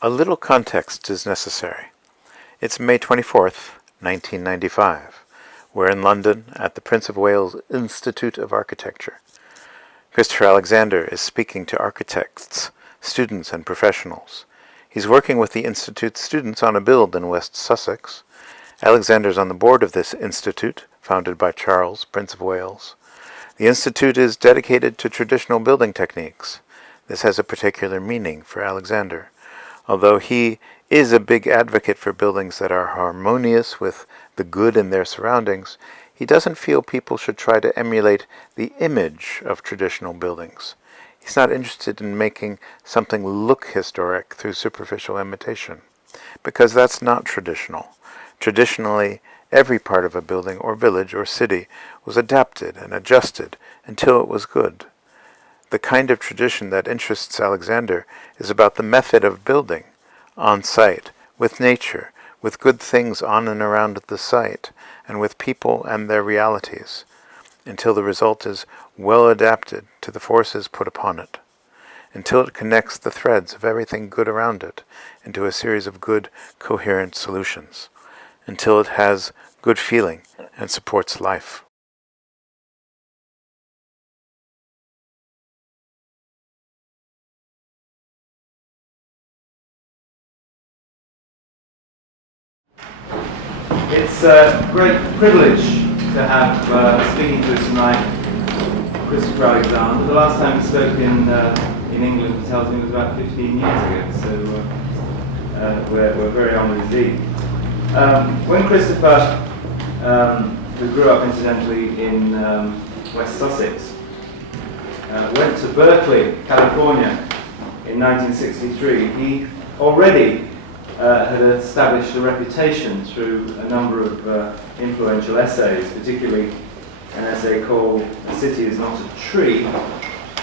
A little context is necessary. It's May 24th, 1995. We're in London at the Prince of Wales Institute of Architecture. Christopher Alexander is speaking to architects, students and professionals. He's working with the Institute's students on a build in West Sussex. Alexander's on the board of this institute, founded by Charles, Prince of Wales. The institute is dedicated to traditional building techniques. This has a particular meaning for Alexander. Although he is a big advocate for buildings that are harmonious with the good in their surroundings, he doesn't feel people should try to emulate the image of traditional buildings. He's not interested in making something look historic through superficial imitation, because that's not traditional. Traditionally, every part of a building or village or city was adapted and adjusted until it was good. The kind of tradition that interests Alexander is about the method of building, on site, with nature, with good things on and around the site, and with people and their realities, until the result is well adapted to the forces put upon it, until it connects the threads of everything good around it into a series of good, coherent solutions, until it has good feeling and supports life. It's a great privilege to have speaking to us tonight Christopher Alexander. The last time he spoke in England, he tells me, was about 15 years ago, so we're very honoured indeed. When Christopher, who grew up incidentally in West Sussex, went to Berkeley, California in 1963, he already had established a reputation through a number of influential essays, particularly an essay called "The City is Not a Tree"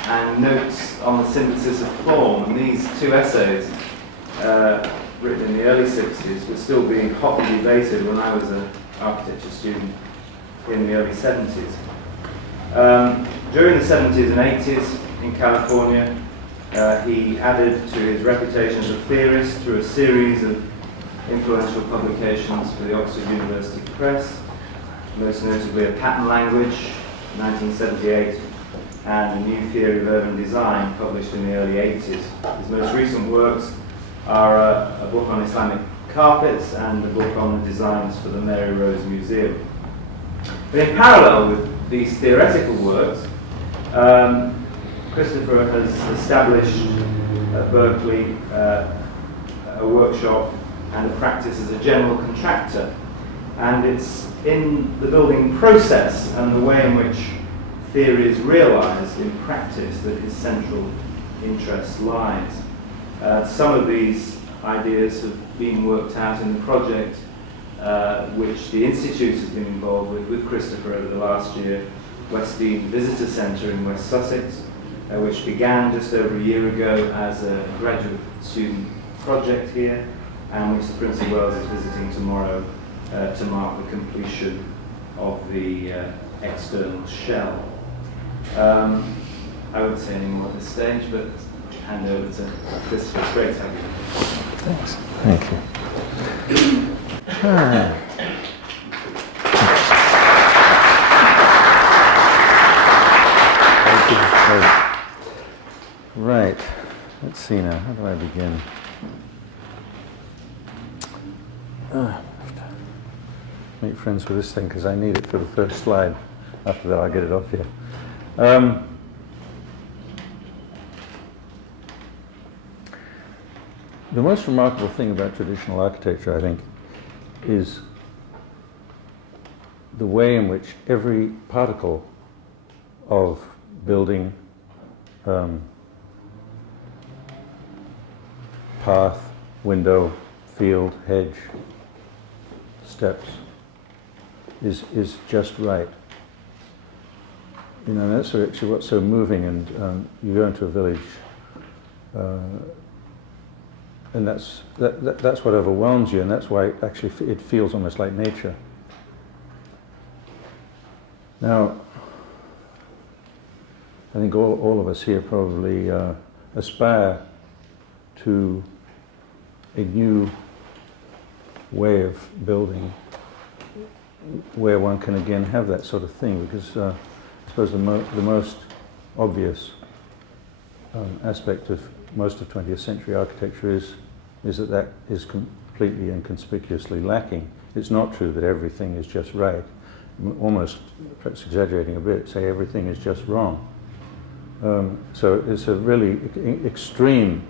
and Notes on the Synthesis of Form. And these two essays, written in the early 60s, were still being hotly debated when I was an architecture student in the early 70s. During the 70s and 80s in California, he added to his reputation as a theorist through a series of influential publications for the Oxford University Press, most notably A Pattern Language, 1978, and A New Theory of Urban Design, published in the early 80s. His most recent works are a book on Islamic carpets and a book on the designs for the Mary Rose Museum. But in parallel with these theoretical works, Christopher has established at Berkeley a workshop and a practice as a general contractor. And it's in the building process and the way in which theory is realized in practice that his central interest lies. Some of these ideas have been worked out in the project which the Institute has been involved with Christopher over the last year, West Dean Visitor Centre in West Sussex, which began just over a year ago as a graduate student project here, and which the Prince of Wales is visiting tomorrow to mark the completion of the external shell. I won't say any more at this stage, but hand over to Christopher. It's great to have you. Thanks. Thank you. Right. Let's see now. How do I begin? Make friends with this thing because I need it for the first slide. After that, I'll get it off here. The most remarkable thing about traditional architecture, I think, is the way in which every particle of building, path, window, field, hedge, steps, is just right. You know, that's actually what's so moving. And you go into a village, and that's what overwhelms you, and that's why actually it feels almost like nature. Now, I think all of us here probably aspire to a new way of building where one can again have that sort of thing, because I suppose the most obvious aspect of most of 20th century architecture is that is completely and conspicuously lacking. It's not true that everything is just right. Almost, perhaps exaggerating a bit, say everything is just wrong. So it's a really extreme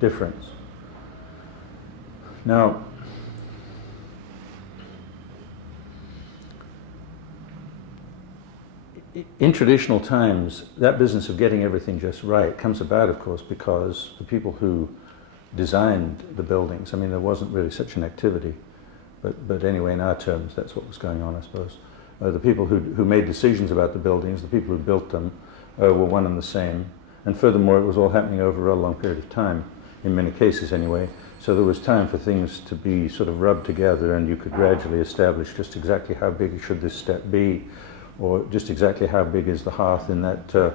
difference. Now, in traditional times, that business of getting everything just right comes about, of course, because the people who designed the buildings, I mean, there wasn't really such an activity, but anyway, in our terms, that's what was going on, I suppose. The people who made decisions about the buildings, the people who built them, were one and the same. And furthermore, it was all happening over a long period of time, in many cases anyway. So there was time for things to be sort of rubbed together, and you could gradually establish just exactly how big should this step be, or just exactly how big is the hearth in that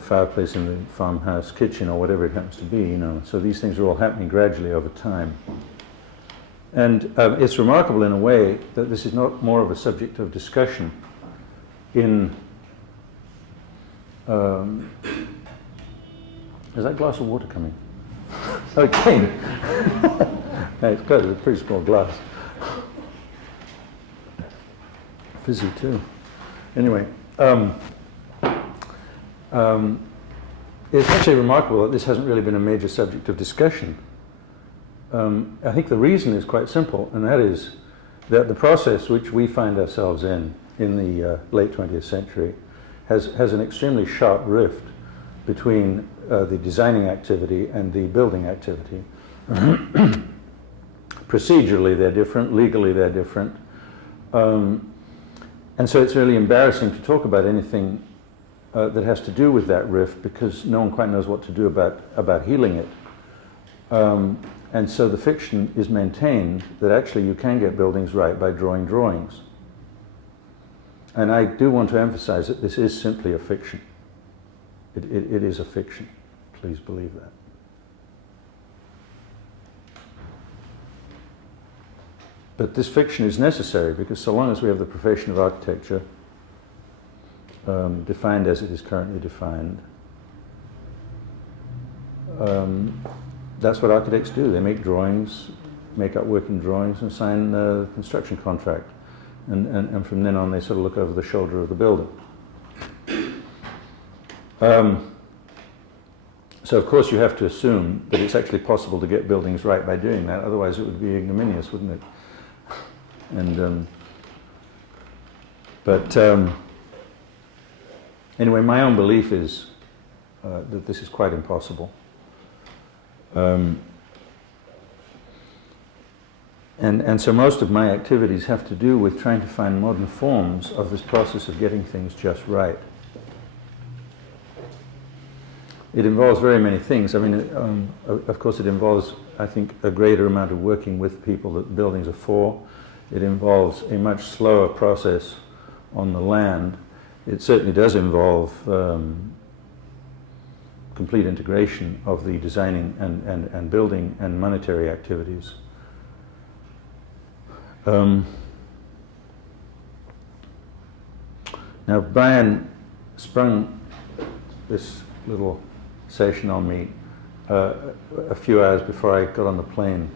fireplace in the farmhouse kitchen, or whatever it happens to be, you know. So these things are all happening gradually over time. And it's remarkable in a way that this is not more of a subject of discussion in... is that glass of water coming? Okay. No, it's good, it's a pretty small glass. Fizzy too. Anyway, it's actually remarkable that this hasn't really been a major subject of discussion. I think the reason is quite simple, and that is that the process which we find ourselves in the late 20th century has an extremely sharp rift between the designing activity and the building activity. Procedurally they're different, legally they're different, and so it's really embarrassing to talk about anything that has to do with that rift, because no one quite knows what to do about healing it. And so the fiction is maintained that actually you can get buildings right by drawing drawings. And I do want to emphasize that this is simply a fiction. It is a fiction. Please believe that. But this fiction is necessary, because so long as we have the profession of architecture defined as it is currently defined, that's what architects do. They make drawings, make up working drawings, and sign a construction contract. And from then on, they sort of look over the shoulder of the builder. So of course you have to assume that it's actually possible to get buildings right by doing that, otherwise it would be ignominious, wouldn't it? And anyway, my own belief is that this is quite impossible. And so most of my activities have to do with trying to find modern forms of this process of getting things just right. It involves very many things. I mean, of course it involves, I think, a greater amount of working with people that buildings are for. It involves a much slower process on the land. It certainly does involve complete integration of the designing and building and monetary activities. Now, Brian sprung this little session on me a few hours before I got on the plane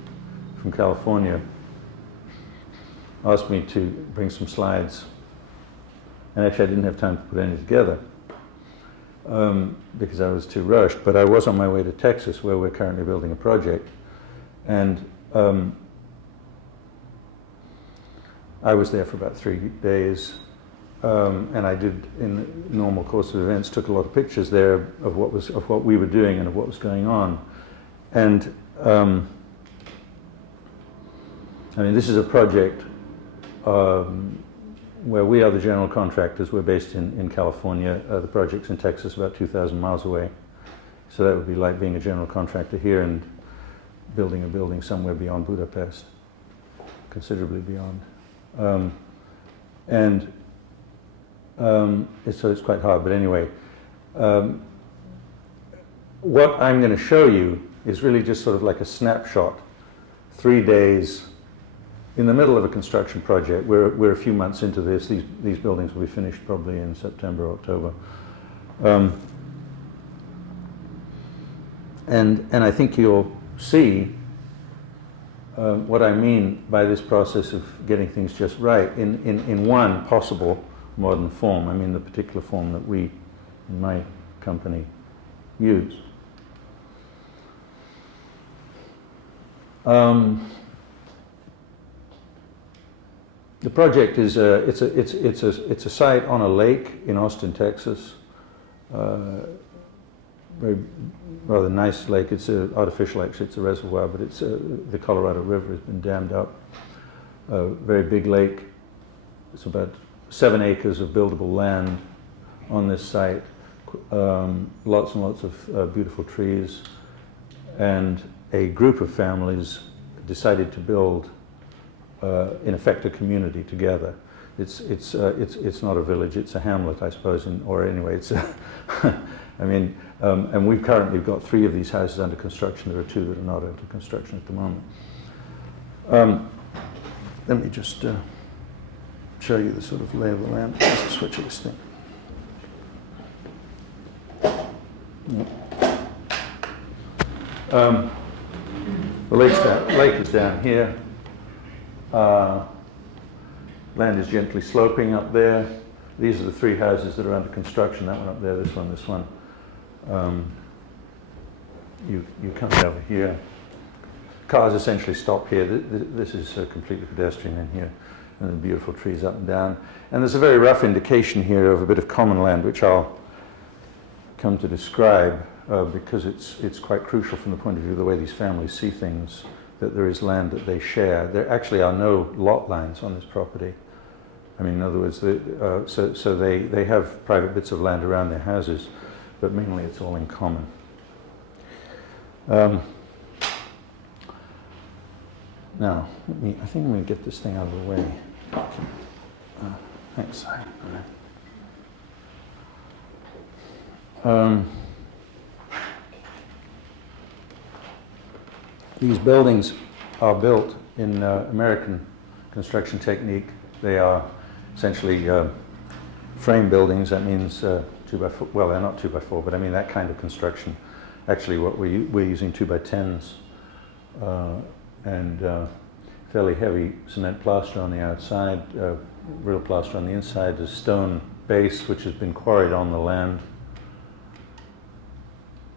from California. Asked me to bring some slides, and actually I didn't have time to put any together because I was too rushed, but I was on my way to Texas, where we're currently building a project, and I was there for about 3 days, and I did, in the normal course of events, took a lot of pictures there of what we were doing and of what was going on. And I mean, this is a project where we are the general contractors. We're based in California. The project's in Texas, about 2,000 miles away. So that would be like being a general contractor here and building a building somewhere beyond Budapest, considerably beyond. So it's quite hard, but anyway, what I'm going to show you is really just sort of like a snapshot. 3 days in the middle of a construction project. We're a few months into this. These buildings will be finished probably in September, October. And I think you'll see what I mean by this process of getting things just right in one possible modern form. I mean the particular form that we, in my company, use. The project is it's a site on a lake in Austin, Texas. Very rather nice lake. It's artificial, actually. It's a reservoir, but it's the Colorado River has been dammed up. Very big lake. It's about 7 acres of buildable land on this site. Lots and lots of beautiful trees, and a group of families decided to build, in effect, a community together. It's not a village; it's a hamlet, I suppose, or anyway, it's. I mean, and we've currently got 3 of these houses under construction. There are 2 that are not under construction at the moment. Let me just show you the sort of lay of the land. Just switch this thing. The lake is down here. Land is gently sloping up there. These are the 3 houses that are under construction. That one up there, this one, this one. You come over here. Cars essentially stop here. This is completely pedestrian in here. And the beautiful trees up and down. And there's a very rough indication here of a bit of common land, which I'll come to describe because it's quite crucial from the point of view of the way these families see things, that there is land that they share. There actually are no lot lines on this property. I mean, in other words, so they have private bits of land around their houses, but mainly it's all in common. Now, I think I'm going to get this thing out of the way. Thanks. These buildings are built in American construction technique. They are essentially frame buildings. That means 2 by 4. Well, they're not 2 by 4, but I mean that kind of construction. Actually, what we're using 2 by 10s and fairly heavy cement plaster on the outside, real plaster on the inside. There's stone base which has been quarried on the land.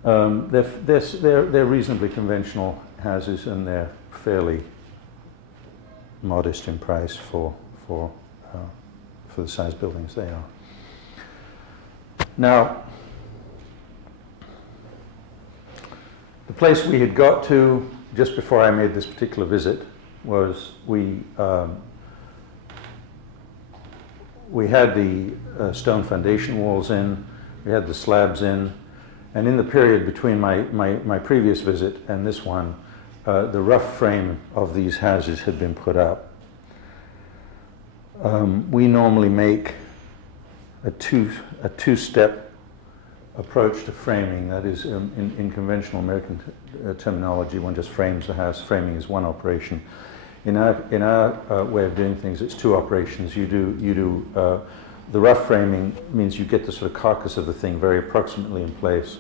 They're reasonably conventional houses, and they're fairly modest in price for the size buildings they are. Now, the place we had got to just before I made this particular visit was we had the stone foundation walls in, we had the slabs in, and in the period between my previous visit and this one, the rough frame of these houses had been put up. We normally make a two-step approach to framing. That is, in conventional American terminology, one just frames the house. Framing is one operation. In our way of doing things, it's 2 operations. You do the rough framing means you get the sort of carcass of the thing very approximately in place.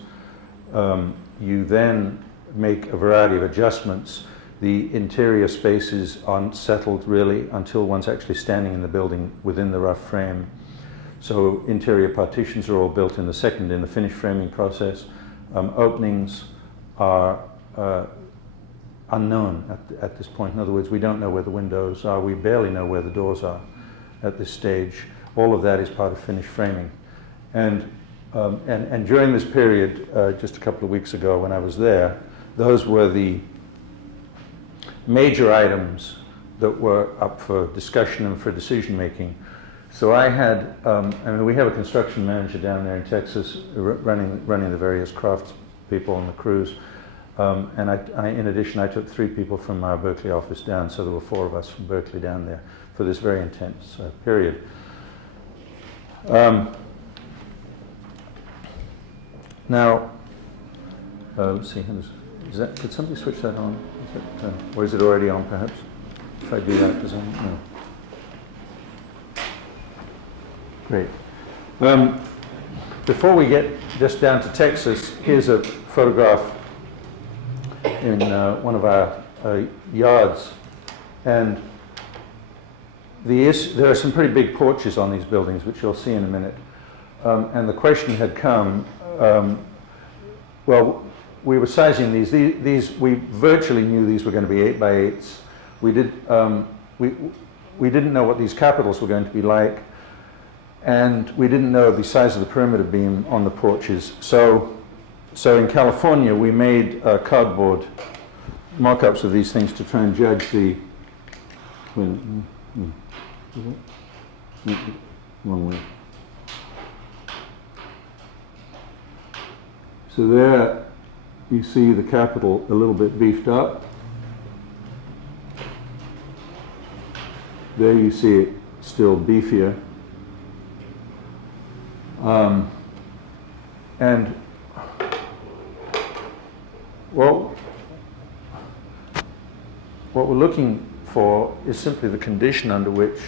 You then make a variety of adjustments. The interior spaces aren't settled really until one's actually standing in the building within the rough frame. So interior partitions are all built in the finished framing process. Openings are unknown at this point. In other words, we don't know where the windows are. We barely know where the doors are at this stage. All of that is part of finished framing. And during this period, just a couple of weeks ago when I was there, those were the major items that were up for discussion and for decision making. So I had, we have a construction manager down there in Texas running the various crafts people on the crews. And in addition, I took 3 people from our Berkeley office down, so there were 4 of us from Berkeley down there for this very intense period. Now, let's see, Is that, could somebody switch that on? Is it, or is it already on, perhaps? If I do that, does it? No. Great. Before we get just down to Texas, here's a photograph in one of our yards. And there are some pretty big porches on these buildings, which you'll see in a minute. And the question had come, well, we were sizing these. We virtually knew these were going to be 8 by 8s. We didn't know what these capitals were going to be like, and we didn't know the size of the perimeter beam on the porches. So in California, we made cardboard mock-ups of these things to try and judge the. Wrong way. So there you see the capital a little bit beefed up. There you see it still beefier. And well, what we're looking for is simply the condition under which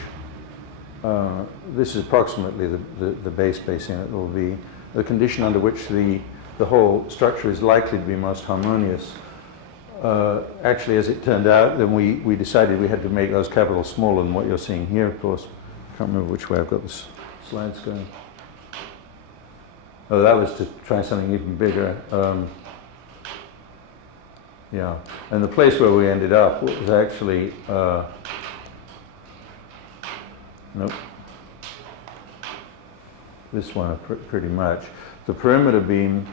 this is approximately the base spacing it will be, the condition under which the whole structure is likely to be most harmonious. Actually, as it turned out, then we decided we had to make those capitals smaller than what you're seeing here, of course. I can't remember which way I've got the slides going. Oh, that was to try something even bigger. Yeah, and the place where we ended up was actually, nope, this one pretty much. The perimeter beam,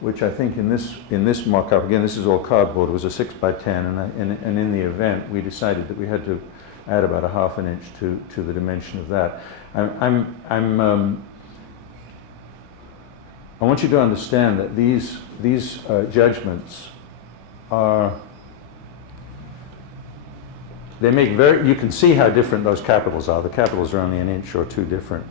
which I think in this mock-up, again, this is all cardboard, was a 6 by 10, and in the event, we decided that we had to add about a ½ an inch to the dimension of that. I want you to understand that these judgments are, they make you can see how different those capitals are. The capitals are only an inch or two different.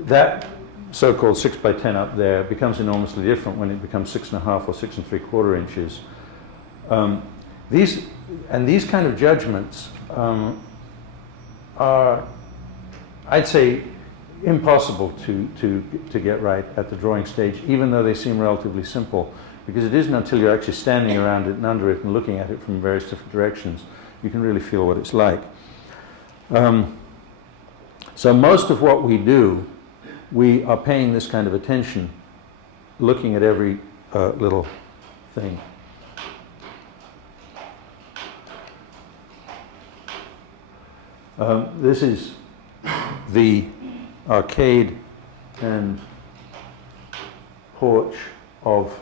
That so-called 6 by 10 up there becomes enormously different when it becomes 6.5 or 6 3/4 inches. These kind of judgments are, I'd say, impossible to get right at the drawing stage, even though they seem relatively simple, because it isn't until you're actually standing around it and under it and looking at it from various different directions you can really feel what it's like. So most of what we do, we are paying this kind of attention, looking at every little thing. This is the arcade and porch of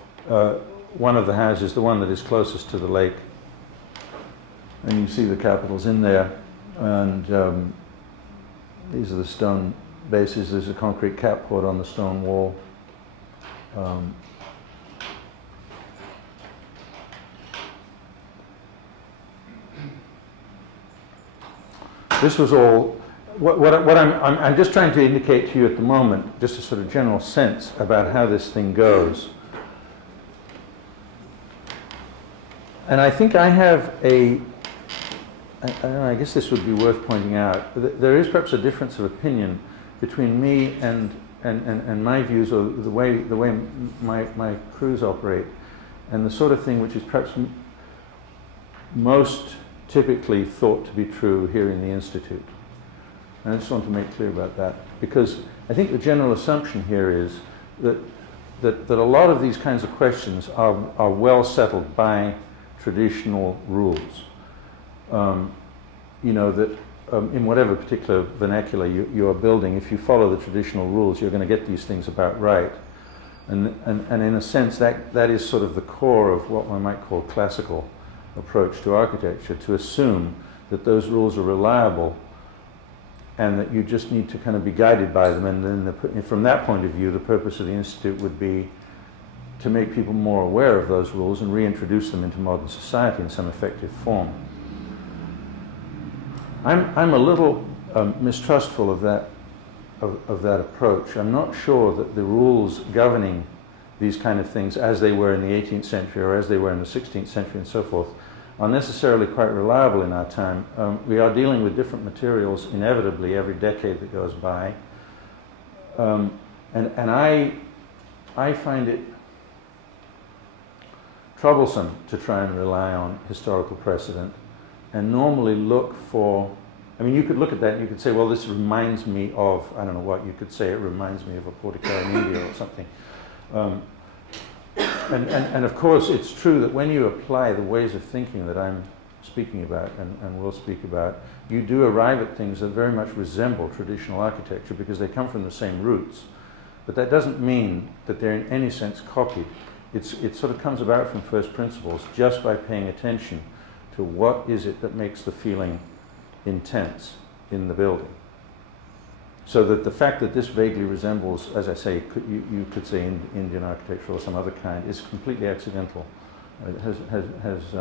one of the houses, the one that is closest to the lake. And you see the capitals in there, and these are the stone bases. There's a concrete catboard on the stone wall. This was all, what I'm just trying to indicate to you at the moment, just a sort of general sense about how this thing goes. And I think I have I guess this would be worth pointing out. There is perhaps a difference of opinion between me and my views, or the way my crews operate, and the sort of thing which is perhaps most typically thought to be true here in the Institute. And I just want to make clear about that, because I think the general assumption here is that a lot of these kinds of questions are well settled by traditional rules. You know, that in whatever particular vernacular you are building, if you follow the traditional rules, you're going to get these things about right. And in a sense, that is sort of the core of what one might call classical approach to architecture, to assume that those rules are reliable and that you just need to kind of be guided by them. And then from that point of view, the purpose of the Institute would be to make people more aware of those rules and reintroduce them into modern society in some effective form. I'm a little mistrustful of that approach. I'm not sure that the rules governing these kind of things as they were in the 18th century or as they were in the 16th century and so forth are necessarily quite reliable in our time. We are dealing with different materials inevitably every decade that goes by. And I find it troublesome to try and rely on historical precedent and normally look for, I mean, you could look at that and you could say, well, this reminds me of, I don't know what, you could say it reminds me of a portico in India or something. And of course, it's true that when you apply the ways of thinking that I'm speaking about and will speak about, you do arrive at things that very much resemble traditional architecture because they come from the same roots. But that doesn't mean that they're in any sense copied. It sort of comes about from first principles just by paying attention to what is it that makes the feeling intense in the building. So that the fact that this vaguely resembles, as I say, you could say Indian architecture or some other kind, is completely accidental. It has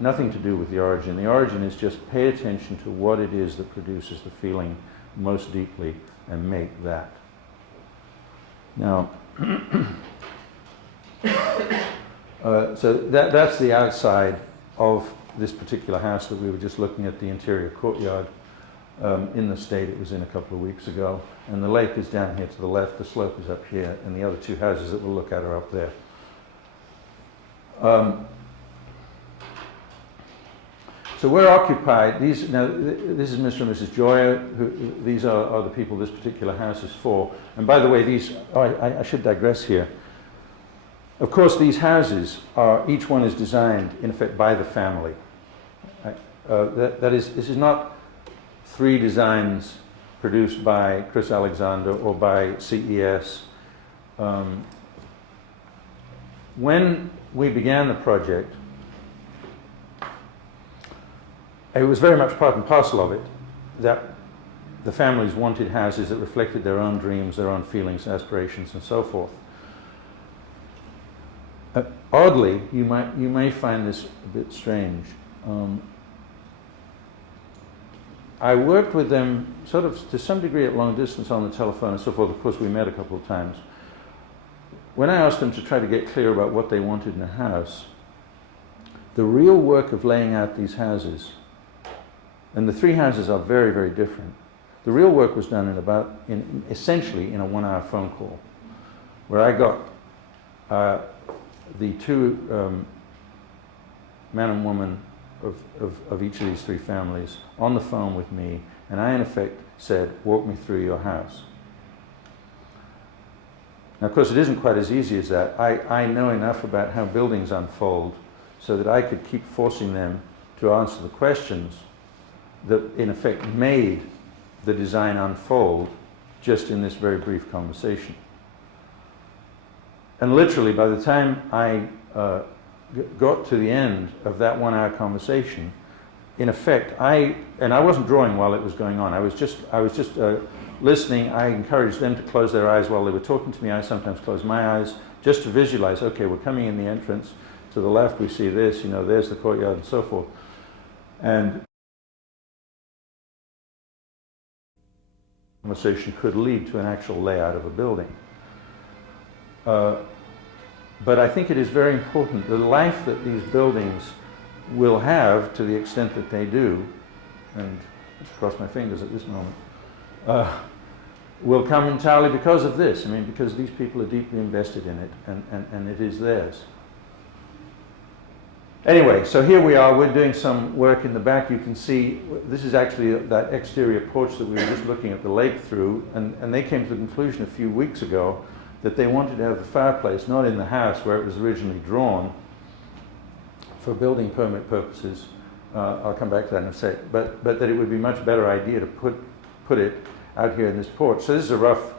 nothing to do with the origin. The origin is just pay attention to what it is that produces the feeling most deeply and make that. Now, so that's the outside of this particular house that we were just looking at, the interior courtyard. In the state it was in a couple of weeks ago, and the lake is down here to the left, the slope is up here, and the other two houses that we'll look at are up there. So we're occupied, this is Mr. and Mrs. Joya, these are the people this particular house is for. And by the way, I should digress here. Of course, these houses each one is designed, in effect, by the family. That is, this is not 3 designs produced by Chris Alexander or by CES. When we began the project, it was very much part and parcel of it that the families wanted houses that reflected their own dreams, their own feelings, aspirations, and so forth. Oddly, you may find this a bit strange. I worked with them sort of to some degree at long distance on the telephone and so forth. Of course, we met a couple of times. When I asked them to try to get clear about what they wanted in a house, the real work of laying out these houses, and the 3 houses are very, very different. The real work was done essentially in a 1-hour phone call, where I got the 2 man and woman of each of these 3 families on the phone with me, and I in effect said, walk me through your house. Now of course it isn't quite as easy as that. I know enough about how buildings unfold so that I could keep forcing them to answer the questions that in effect made the design unfold just in this very brief conversation. And literally by the time I got to the end of that 1-hour conversation, in effect, I wasn't drawing while it was going on. I was just listening. I encouraged them to close their eyes while they were talking to me. I sometimes closed my eyes just to visualize, okay, we're coming in the entrance. To the left we see this, there's the courtyard and so forth. And conversation could lead to an actual layout of a building. But I think it is very important, the life that these buildings will have, to the extent that they do, and let's cross my fingers at this moment, will come entirely because of this. I mean, because these people are deeply invested in it, and it is theirs. Anyway, so here we are, we're doing some work in the back. You can see, this is actually that exterior porch that we were just looking at the lake through, and they came to the conclusion a few weeks ago that they wanted to have the fireplace not in the house where it was originally drawn for building permit purposes. I'll come back to that in a sec, but that it would be a much better idea to put it out here in this porch. So this is a rough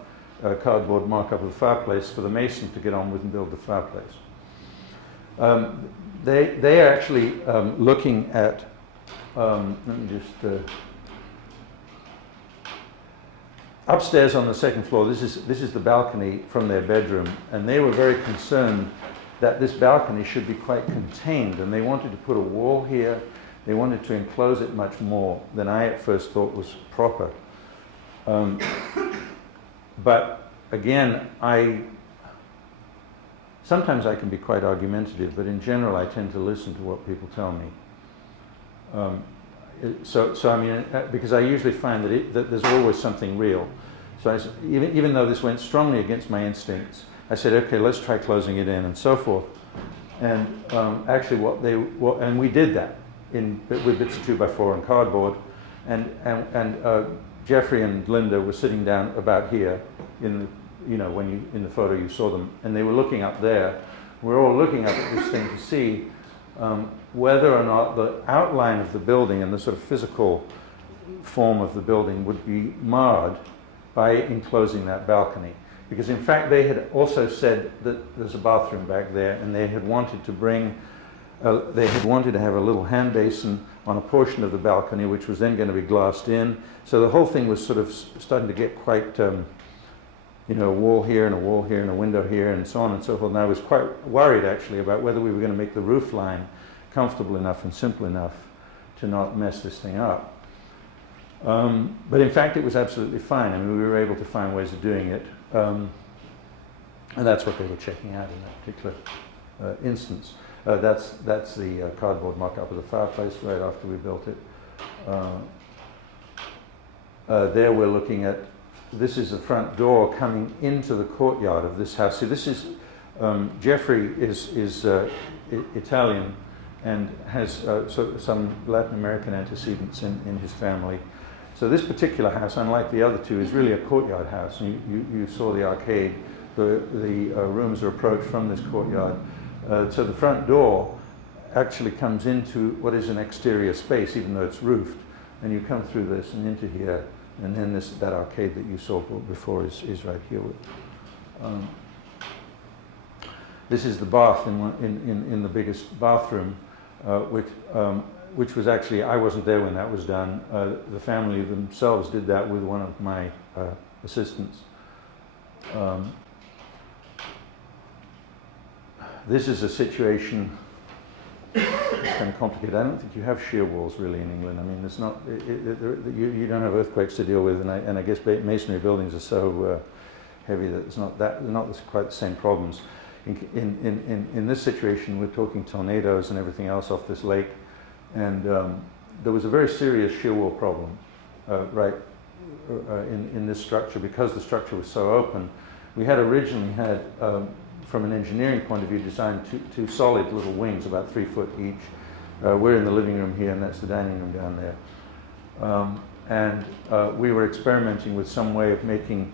cardboard mock-up of the fireplace for the mason to get on with and build the fireplace. They are actually looking at, let me just, upstairs on the second floor, this is the balcony from their bedroom, and they were very concerned that this balcony should be quite contained, and they wanted to put a wall here. They wanted to enclose it much more than I at first thought was proper. But again, sometimes I can be quite argumentative, but in general I tend to listen to what people tell me. So I mean, because I usually find that there's always something real. So even though this went strongly against my instincts, I said, okay, let's try closing it in and so forth. And actually and we did that with bits of 2x4 and cardboard. And Jeffrey and Linda were sitting down about here in the photo you saw them, and they were looking up there. We're all looking up at this thing to see whether or not the outline of the building and the sort of physical form of the building would be marred by enclosing that balcony. Because in fact they had also said that there's a bathroom back there, and they had wanted to have a little hand basin on a portion of the balcony, which was then going to be glassed in. So the whole thing was sort of starting to get quite, a wall here and a wall here and a window here and so on and so forth. And I was quite worried actually about whether we were going to make the roof line comfortable enough and simple enough to not mess this thing up. But in fact it was absolutely fine. I mean, we were able to find ways of doing it. And that's what they were checking out in that particular instance. That's the cardboard mock-up of the fireplace right after we built it. There we're looking at, this is the front door coming into the courtyard of this house. See, this is, Jeffrey is Italian and has some Latin American antecedents in his family. So this particular house, unlike the other two, is really a courtyard house. And you saw the arcade. The rooms are approached from this courtyard. So the front door actually comes into what is an exterior space, even though it's roofed. And you come through this and into here. And then that arcade that you saw before is right here. This is the bath in the biggest bathroom, which was actually, I wasn't there when that was done. The family themselves did that with one of my assistants. This is a situation, it's kind of complicated. I don't think you have shear walls really in England. I mean, there's not, you don't have earthquakes to deal with, and I guess masonry buildings are so heavy that it's not quite the same problems. In this situation, we're talking tornadoes and everything else off this lake, and there was a very serious shear wall problem in this structure because the structure was so open. We had originally had, from an engineering point of view, designed two solid little wings, about 3 foot each. We're in the living room here, and that's the dining room down there. We were experimenting with some way of making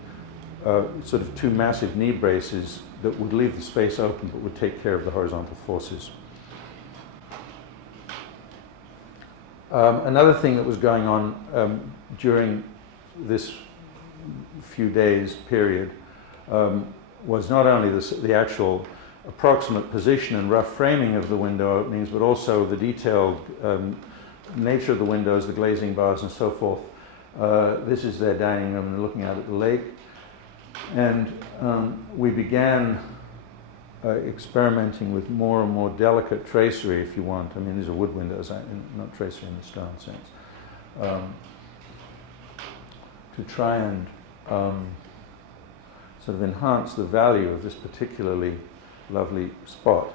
sort of two massive knee braces that would leave the space open but would take care of the horizontal forces. Another thing that was going on during this few days period was not only the actual approximate position and rough framing of the window openings, but also the detailed nature of the windows, the glazing bars and so forth. This is their dining room and looking out at the lake. And we began experimenting with more and more delicate tracery, if you want. I mean, these are wood windows, not tracery in the stone sense. To try and sort of enhance the value of this particularly lovely spot.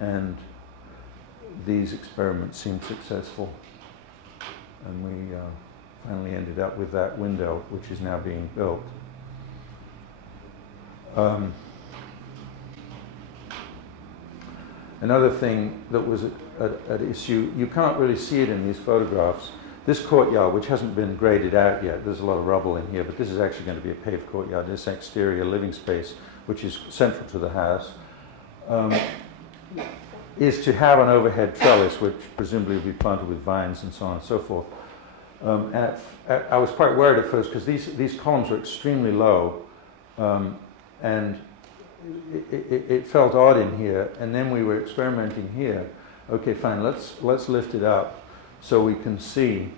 And these experiments seemed successful. And we finally ended up with that window, which is now being built. Another thing that was at issue, you can't really see it in these photographs. This courtyard, which hasn't been graded out yet, there's a lot of rubble in here, but this is actually going to be a paved courtyard, this exterior living space, which is central to the house, is to have an overhead trellis, which presumably will be planted with vines and so on and so forth. And I was quite worried at first because these columns were extremely low, and it felt odd in here. And then we were experimenting here. Okay, fine, let's lift it up so we can see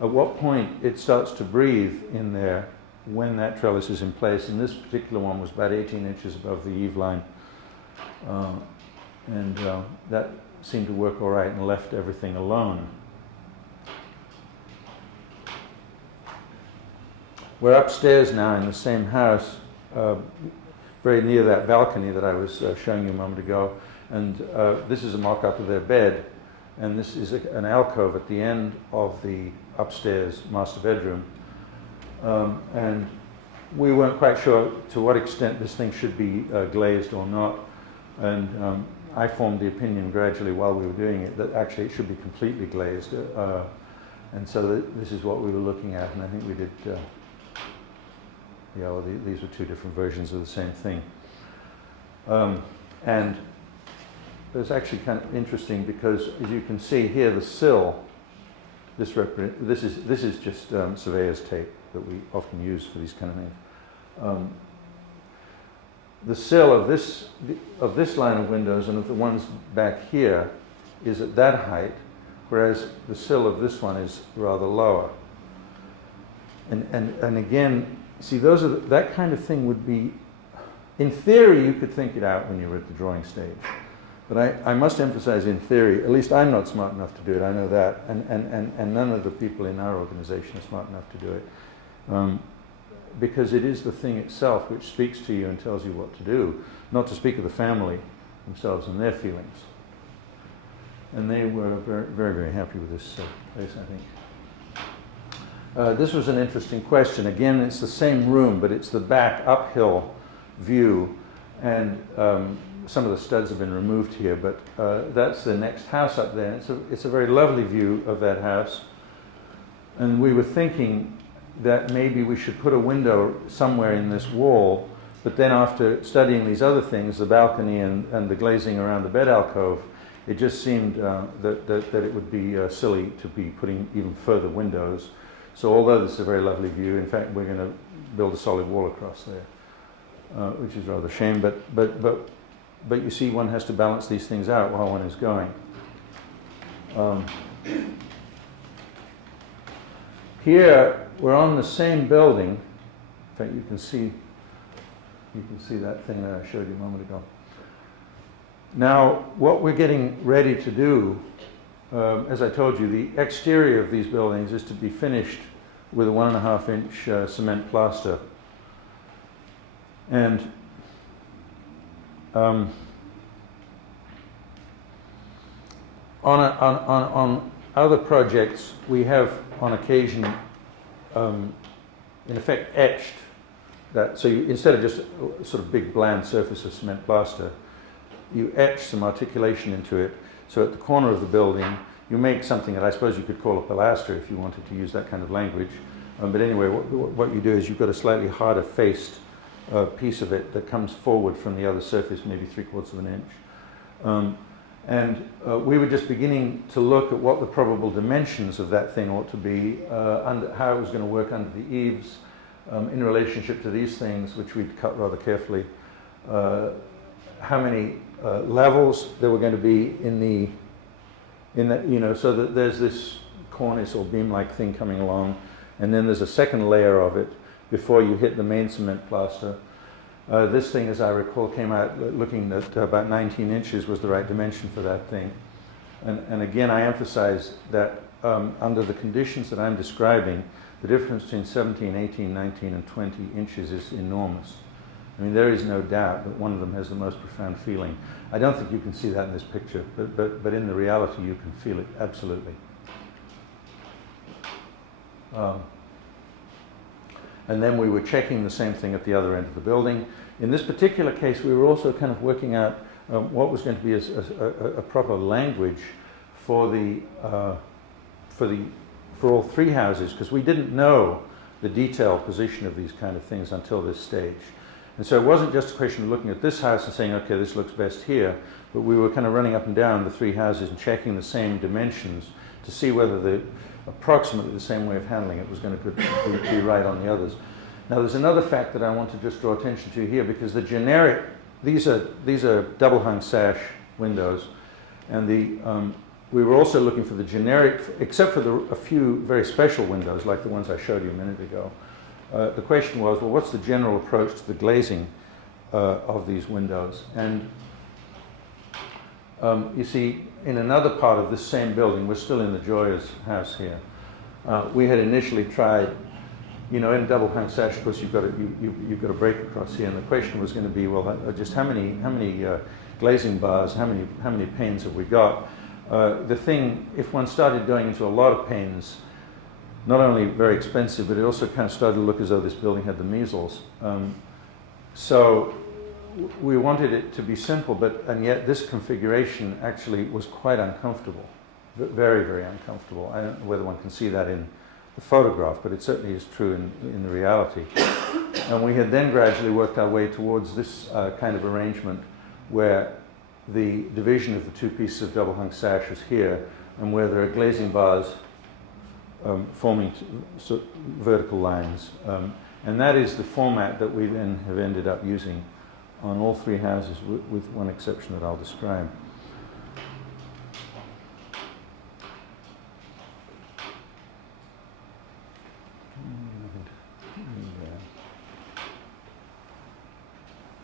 at what point it starts to breathe in there when that trellis is in place. And this particular one was about 18 inches above the eave line, and that seemed to work all right and left everything alone. We're upstairs now in the same house, very near that balcony that I was showing you a moment ago. And this is a mock-up of their bed. And this is an alcove at the end of the upstairs master bedroom. And we weren't quite sure to what extent this thing should be glazed or not. And I formed the opinion gradually while we were doing it that actually it should be completely glazed. And so this is what we were looking at, and I think we did, yeah, well, these were two different versions of the same thing. And it's actually kind of interesting because, as you can see here, the sill, this is just surveyor's tape that we often use for these kind of things. The sill of this line of windows and of the ones back here is at that height, whereas the sill of this one is rather lower. And again, see, those are that kind of thing would be, in theory, you could think it out when you were at the drawing stage. But I must emphasize, in theory, at least I'm not smart enough to do it, I know that, and none of the people in our organization are smart enough to do it. Because it is the thing itself which speaks to you and tells you what to do, not to speak of the family themselves and their feelings. And they were very, very, very happy with this place, I think. This was an interesting question. Again, it's the same room, but it's the back uphill view, and some of the studs have been removed here, but that's the next house up there. It's a very lovely view of that house. And we were thinking that maybe we should put a window somewhere in this wall, but then after studying these other things, the balcony and the glazing around the bed alcove, it just seemed that it would be silly to be putting even further windows. So although this is a very lovely view, in fact we're going to build a solid wall across there, which is rather a shame, but you see, one has to balance these things out while one is going. Here we're on the same building. In fact, you can see that thing that I showed you a moment ago. Now, what we're getting ready to do, as I told you, the exterior of these buildings is to be finished with a 1.5 inch cement plaster. And on other projects, we have on occasion, in effect, etched that. So instead of just a sort of big bland surface of cement plaster, you etch some articulation into it. So at the corner of the building, you make something that I suppose you could call a pilaster if you wanted to use that kind of language. But anyway, what you do is you've got a slightly harder faced piece of it that comes forward from the other surface, maybe 3/4 of an inch. And we were just beginning to look at what the probable dimensions of that thing ought to be, how it was going to work under the eaves, in relationship to these things, which we'd cut rather carefully, how many levels there were going to be in that, you know, so that there's this cornice or beam-like thing coming along, and then there's a second layer of it before you hit the main cement plaster. This thing, as I recall, came out looking at about 19 inches was the right dimension for that thing. And again, I emphasize that under the conditions that I'm describing, the difference between 17, 18, 19, and 20 inches is enormous. I mean, there is no doubt that one of them has the most profound feeling. I don't think you can see that in this picture, but in the reality, you can feel it absolutely. And then we were checking the same thing at the other end of the building. In this particular case, we were also kind of working out what was going to be a proper language for all three houses, because we didn't know the detailed position of these kind of things until this stage. And so it wasn't just a question of looking at this house and saying, okay, this looks best here, but we were kind of running up and down the three houses and checking the same dimensions to see whether approximately the same way of handling it was going to be right on the others. Now, there's another fact that I want to just draw attention to here, because the generic, these are double-hung sash windows, and we were also looking for the generic, except for a few very special windows, like the ones I showed you a minute ago. The question was, well, what's the general approach to the glazing of these windows? And you see, in another part of this same building, we're still in the Joyers house here, we had initially tried you know, in double hung sash, of course, you've got a break across here, and the question was going to be, well, just how many glazing bars, how many panes have we got? The thing, if one started going into a lot of panes, not only very expensive, but it also kind of started to look as though this building had the measles. So we wanted it to be simple, and yet this configuration actually was quite uncomfortable, very, very uncomfortable. I don't know whether one can see that in the photograph, but it certainly is true in the reality. And we had then gradually worked our way towards this kind of arrangement where the division of the two pieces of double hung sash is here, and where there are glazing bars forming vertical lines. And that is the format that we then have ended up using on all three houses, with one exception that I'll describe.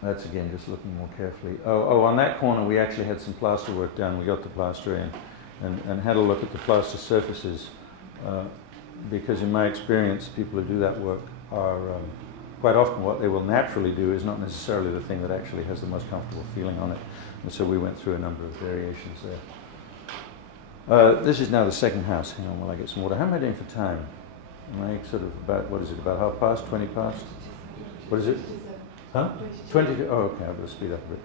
That's again just looking more carefully. Oh, on that corner we actually had some plaster work done. We got the plaster in and had a look at the plaster surfaces because in my experience people who do that work are quite often what they will naturally do is not necessarily the thing that actually has the most comfortable feeling on it. And so we went through a number of variations there. This is now the second house. Hang on while I get some water. How am I doing for time? Am I sort of about, what is it, about half past, 20 past? What is it? Huh? 22? Oh, okay, I've got to speed up a bit.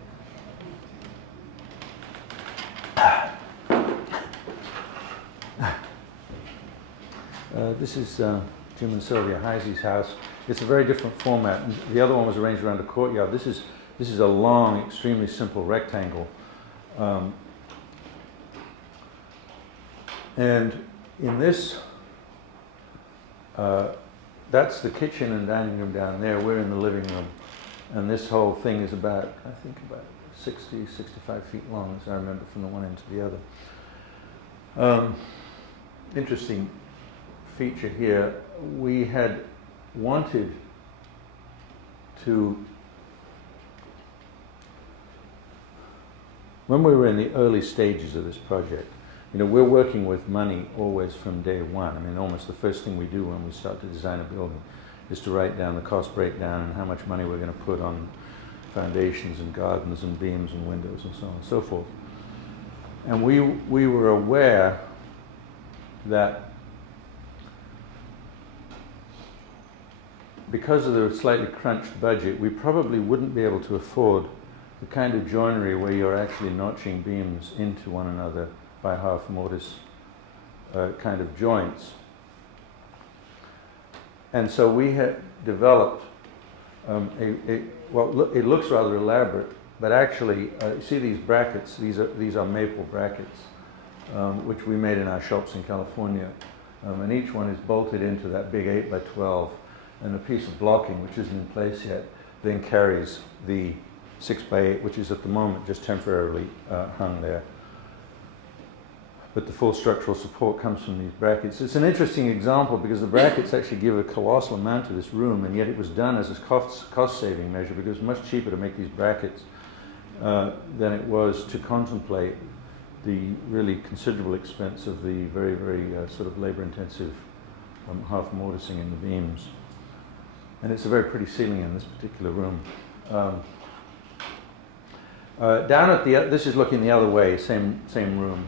This is Jim and Sylvia Heise's house. It's a very different format. The other one was arranged around a courtyard. This is a long, extremely simple rectangle. And in this, that's the kitchen and dining room down there. We're in the living room. And this whole thing is about, I think, about 60, 65 feet long, as I remember, from the one end to the other. Interesting feature here. We had wanted to, when we were in the early stages of this project, you know, we're working with money always from day one. I mean, almost the first thing we do when we start to design a building is to write down the cost breakdown and how much money we're going to put on foundations and gardens and beams and windows and so on and so forth. And we were aware that because of the slightly crunched budget, we probably wouldn't be able to afford the kind of joinery where you're actually notching beams into one another by half mortise kind of joints. And so we had developed well, it looks rather elaborate, but actually, you see these brackets, these are maple brackets, which we made in our shops in California. And each one is bolted into that big 8 by 12, and a piece of blocking, which isn't in place yet, then carries the 6 by 8, which is at the moment just temporarily hung there. But the full structural support comes from these brackets. It's an interesting example because the brackets actually give a colossal amount to this room, and yet it was done as a cost-saving measure because it was much cheaper to make these brackets than it was to contemplate the really considerable expense of the very, very sort of labor-intensive half mortising in the beams. And it's a very pretty ceiling in this particular room. Down at the, this is looking the other way, same room.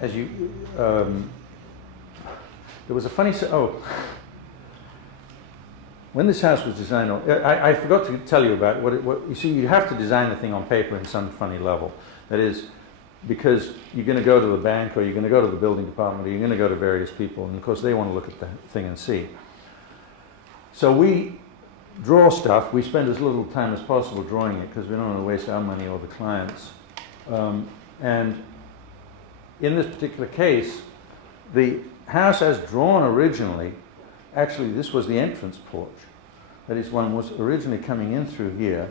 As you, there was a funny, when this house was designed, I forgot to tell you about what you see, you have to design the thing on paper in some funny level. That is, because you're going to go to the bank, or you're going to go to the building department, or you're going to go to various people, and of course they want to look at the thing and see. So we draw stuff, we spend as little time as possible drawing it, because we don't want to waste our money or the clients'. And in this particular case, the house as drawn originally, actually this was the entrance porch. That is, one was originally coming in through here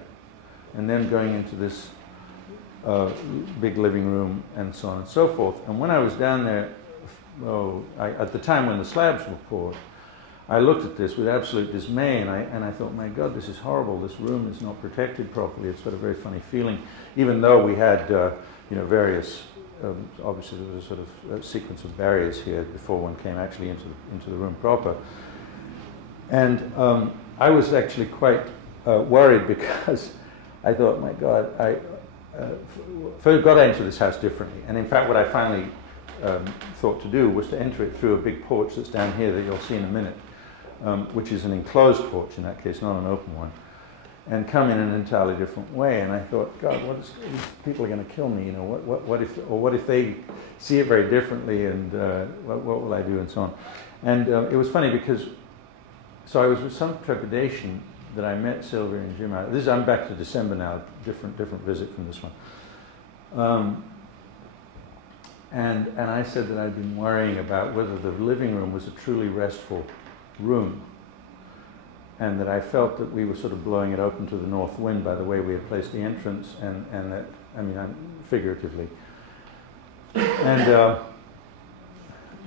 and then going into this big living room and so on and so forth. And when I was down there, at the time when the slabs were poured, I looked at this with absolute dismay, and I thought, my God, this is horrible. This room is not protected properly. It's got a very funny feeling, even though we had you know, various obviously there was a sort of sequence of barriers here before one came actually into the room proper. And I was actually quite worried because I thought, my God, I first got into this house differently. And in fact, what I finally thought to do was to enter it through a big porch that's down here that you'll see in a minute, which is an enclosed porch in that case, not an open one, and come in an entirely different way. And I thought, God, these people are going to kill me. You know, what if they see it very differently, and what will I do, and so on. And it was funny because, so I was with some trepidation that I met Sylvia and Jim. I'm back to December now, different visit from this one. And I said that I'd been worrying about whether the living room was a truly restful room, and that I felt that we were sort of blowing it open to the north wind by the way we had placed the entrance, and that, I mean, figuratively. And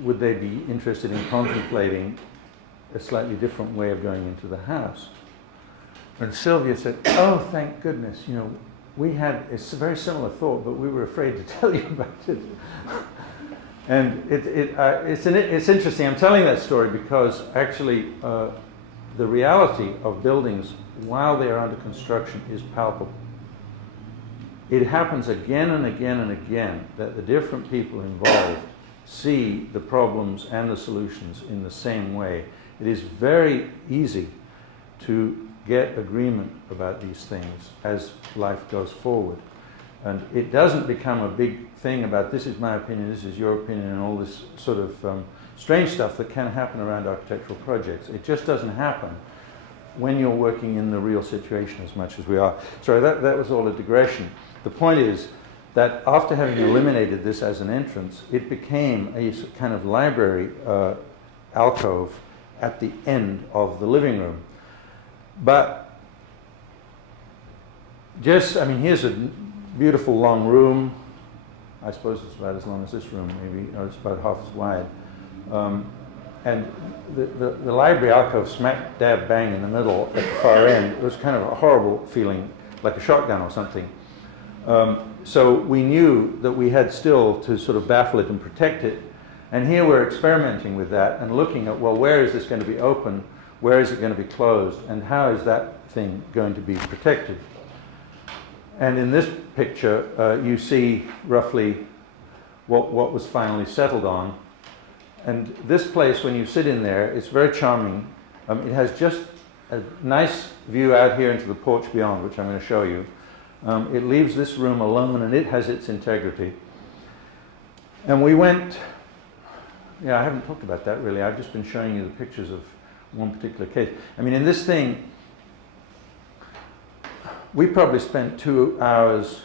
would they be interested in contemplating a slightly different way of going into the house? And Sylvia said, oh, thank goodness, you know, we had a very similar thought, but we were afraid to tell you about it. And it's interesting. I'm telling that story because actually the reality of buildings while they are under construction is palpable. It happens again and again and again that the different people involved see the problems and the solutions in the same way. It is very easy to get agreement about these things as life goes forward. And it doesn't become a big thing about this is my opinion, this is your opinion, and all this sort of strange stuff that can happen around architectural projects. It just doesn't happen when you're working in the real situation as much as we are. Sorry, that was all a digression. The point is that after having eliminated this as an entrance, it became a kind of library alcove at the end of the living room. But just, I mean, here's a beautiful long room. I suppose it's about as long as this room, maybe, or it's about half as wide. And the library alcove smack dab bang in the middle at the far end. It was kind of a horrible feeling, like a shotgun or something. So we knew that we had still to sort of baffle it and protect it. And here we're experimenting with that and looking at, well, where is this going to be open? Where is it going to be closed? And how is that thing going to be protected? And in this picture, you see roughly what was finally settled on. And this place, when you sit in there, it's very charming. It has just a nice view out here into the porch beyond, which I'm going to show you. It leaves this room alone, and it has its integrity. And we went, yeah, I haven't talked about that really. I've just been showing you the pictures of one particular case. I mean, in this thing, we probably spent 2 hours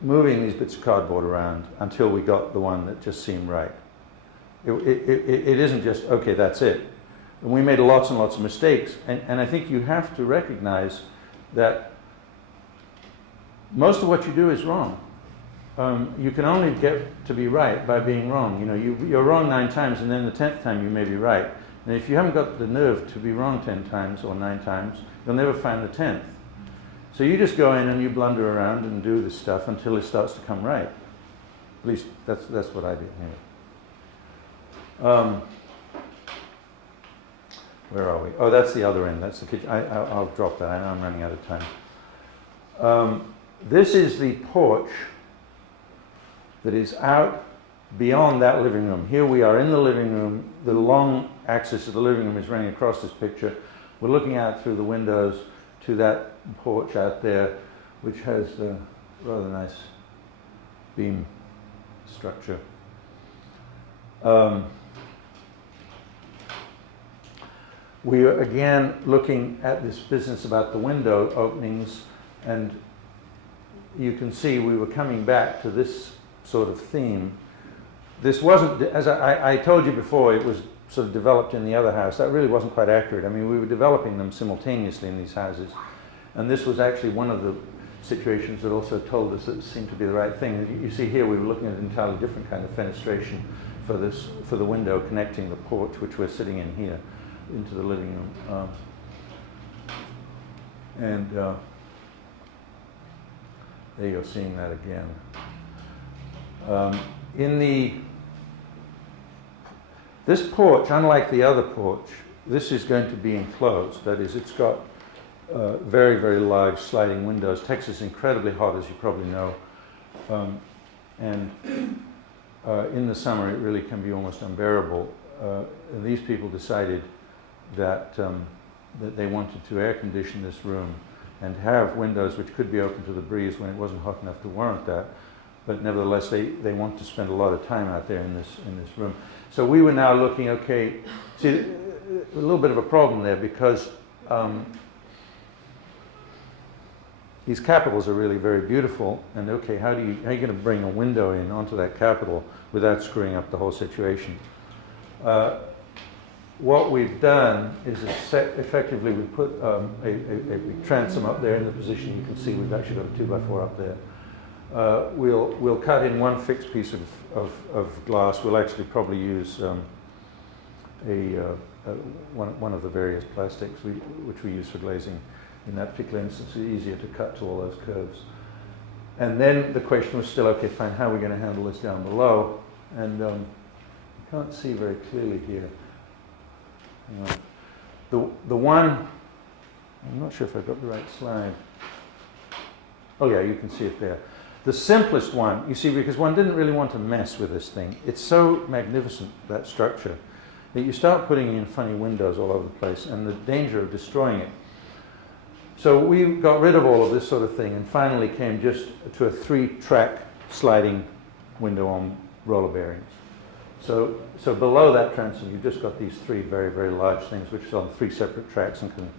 moving these bits of cardboard around until we got the one that just seemed right. It isn't just, okay, that's it. And we made lots and lots of mistakes. And I think you have to recognize that most of what you do is wrong. You can only get to be right by being wrong. You know, you're wrong 9 times, and then the 10th time you may be right. And if you haven't got the nerve to be wrong 10 times or 9 times, you'll never find the 10th. So you just go in and you blunder around and do this stuff until it starts to come right. At least that's what I did here. Where are we? Oh, that's the other end. That's the kitchen. I'll drop that. I know I'm running out of time. This is the porch that is out beyond that living room. Here we are in the living room. The long axis of the living room is running across this picture. We're looking out through the windows to that porch out there, which has a rather nice beam structure. We are again looking at this business about the window openings, and you can see we were coming back to this sort of theme. This wasn't, as I told you before, it was sort of developed in the other house. That really wasn't quite accurate. I mean, we were developing them simultaneously in these houses. And this was actually one of the situations that also told us that it seemed to be the right thing. You see here we were looking at an entirely different kind of fenestration for the window connecting the porch, which we're sitting in here, into the living room. There you're seeing that again. This porch, unlike the other porch, this is going to be enclosed. That is, it's got very, very large sliding windows. Texas is incredibly hot, as you probably know. And in the summer, it really can be almost unbearable. And these people decided that, that they wanted to air condition this room and have windows which could be open to the breeze when it wasn't hot enough to warrant that. But nevertheless, they want to spend a lot of time out there in this room. So we were now looking, okay, see, a little bit of a problem there because these capitals are really very beautiful, and okay, how are you going to bring a window in onto that capital without screwing up the whole situation? What we've done is effectively we put a transom up there in the position you can see. We've actually got a 2x4 up there. We'll cut in one fixed piece of glass. We'll actually probably use one of the various plastics which we use for glazing. In that particular instance, it's easier to cut to all those curves. And then the question was still, okay, fine, how are we going to handle this down below? And you can't see very clearly here. The one, I'm not sure if I've got the right slide. Oh yeah, you can see it there. The simplest one, you see, because one didn't really want to mess with this thing. It's so magnificent, that structure, that you start putting in funny windows all over the place and the danger of destroying it. So we got rid of all of this sort of thing and finally came just to a 3-track sliding window on roller bearings. So below that transom, you've just got these 3 very, very large things which are on 3 separate tracks and can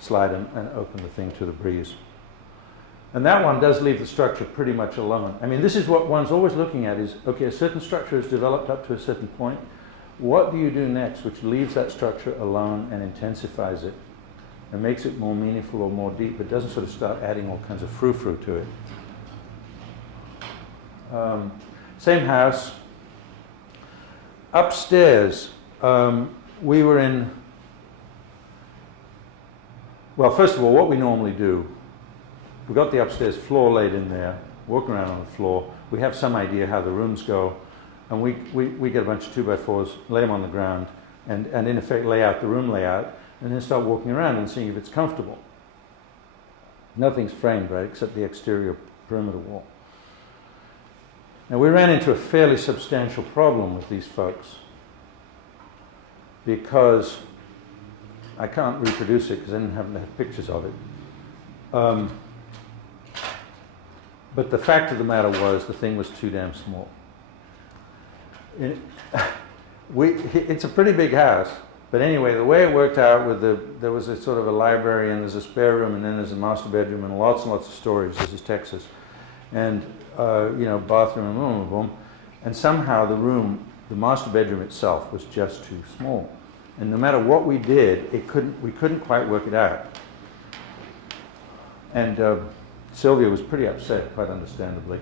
slide and open the thing to the breeze. And that one does leave the structure pretty much alone. I mean, this is what one's always looking at is, okay, a certain structure is developed up to a certain point. What do you do next which leaves that structure alone and intensifies it and makes it more meaningful or more deep, but doesn't sort of start adding all kinds of frou-frou to it? Same house. Upstairs, we were in, well, first of all, what we normally do, we've got the upstairs floor laid in there, walk around on the floor, we have some idea how the rooms go, and we get a bunch of 2x4s, lay them on the ground, and in effect lay out the room layout, and then start walking around and seeing if it's comfortable. Nothing's framed, right, except the exterior perimeter wall. Now, we ran into a fairly substantial problem with these folks because I can't reproduce it because I didn't happen to have pictures of it. But the fact of the matter was the thing was too damn small. It's a pretty big house, but anyway, the way it worked out with there was a sort of a library and there's a spare room and then there's a master bedroom and lots of storage. This is Texas. And you know, bathroom and boom. And somehow the master bedroom itself was just too small. And no matter what we did, we couldn't quite work it out. And Sylvia was pretty upset, quite understandably.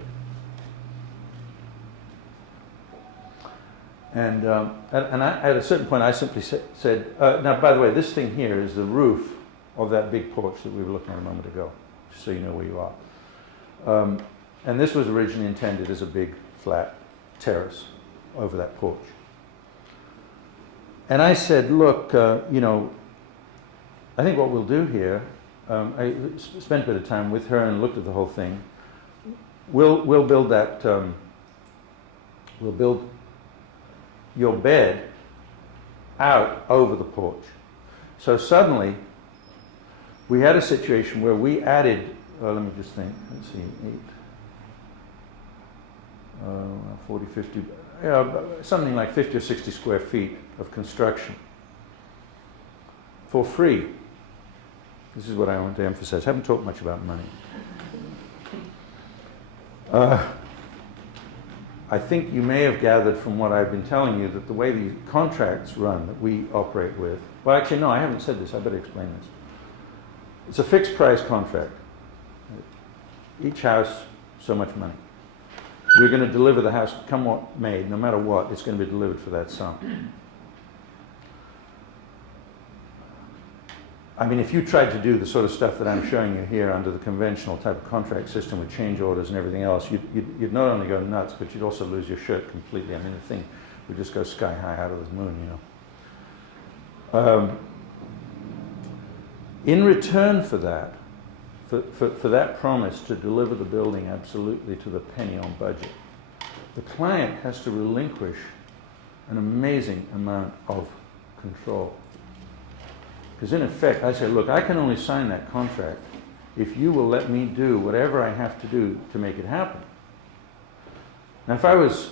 And at a certain point, I simply said, now, by the way, this thing here is the roof of that big porch that we were looking at a moment ago, just so you know where you are. And this was originally intended as a big, flat terrace over that porch. And I said, look, you know, I think what we'll do here, I spent a bit of time with her and looked at the whole thing. We'll build that, we'll build your bed out over the porch. So suddenly, we had a situation where we added, let me just think, let's see, 40, 50, something like 50 or 60 square feet of construction for free. This is what I want to emphasize. I haven't talked much about money. I think you may have gathered from what I've been telling you that the way these contracts run that we operate with, well, actually, no, I haven't said this. I better explain this. It's a fixed price contract. Each house, so much money. We're going to deliver the house, come what may, no matter what, it's going to be delivered for that sum. I mean, if you tried to do the sort of stuff that I'm showing you here under the conventional type of contract system with change orders and everything else, you'd not only go nuts, but you'd also lose your shirt completely. I mean, the thing would just go sky high out of the moon, you know. In return for that, for that promise to deliver the building absolutely to the penny on budget, the client has to relinquish an amazing amount of control. Because in effect, I say, look, I can only sign that contract if you will let me do whatever I have to do to make it happen. Now, if I was,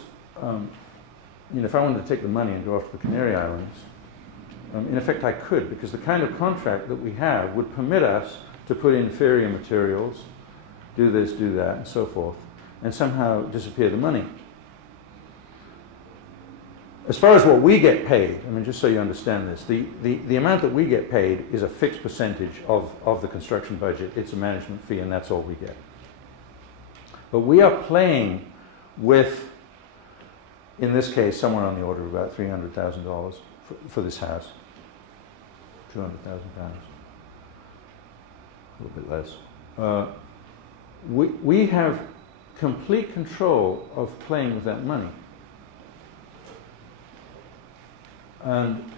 if I wanted to take the money and go off to the Canary Islands, in effect I could, because the kind of contract that we have would permit us to put inferior materials, do this, do that, and so forth, and somehow disappear the money. As far as what we get paid, I mean, just so you understand this, the amount that we get paid is a fixed percentage of the construction budget. It's a management fee, and that's all we get. But we are playing with, in this case, somewhere on the order of about $300,000 for this house. £200,000, a little bit less. We have complete control of playing with that money. And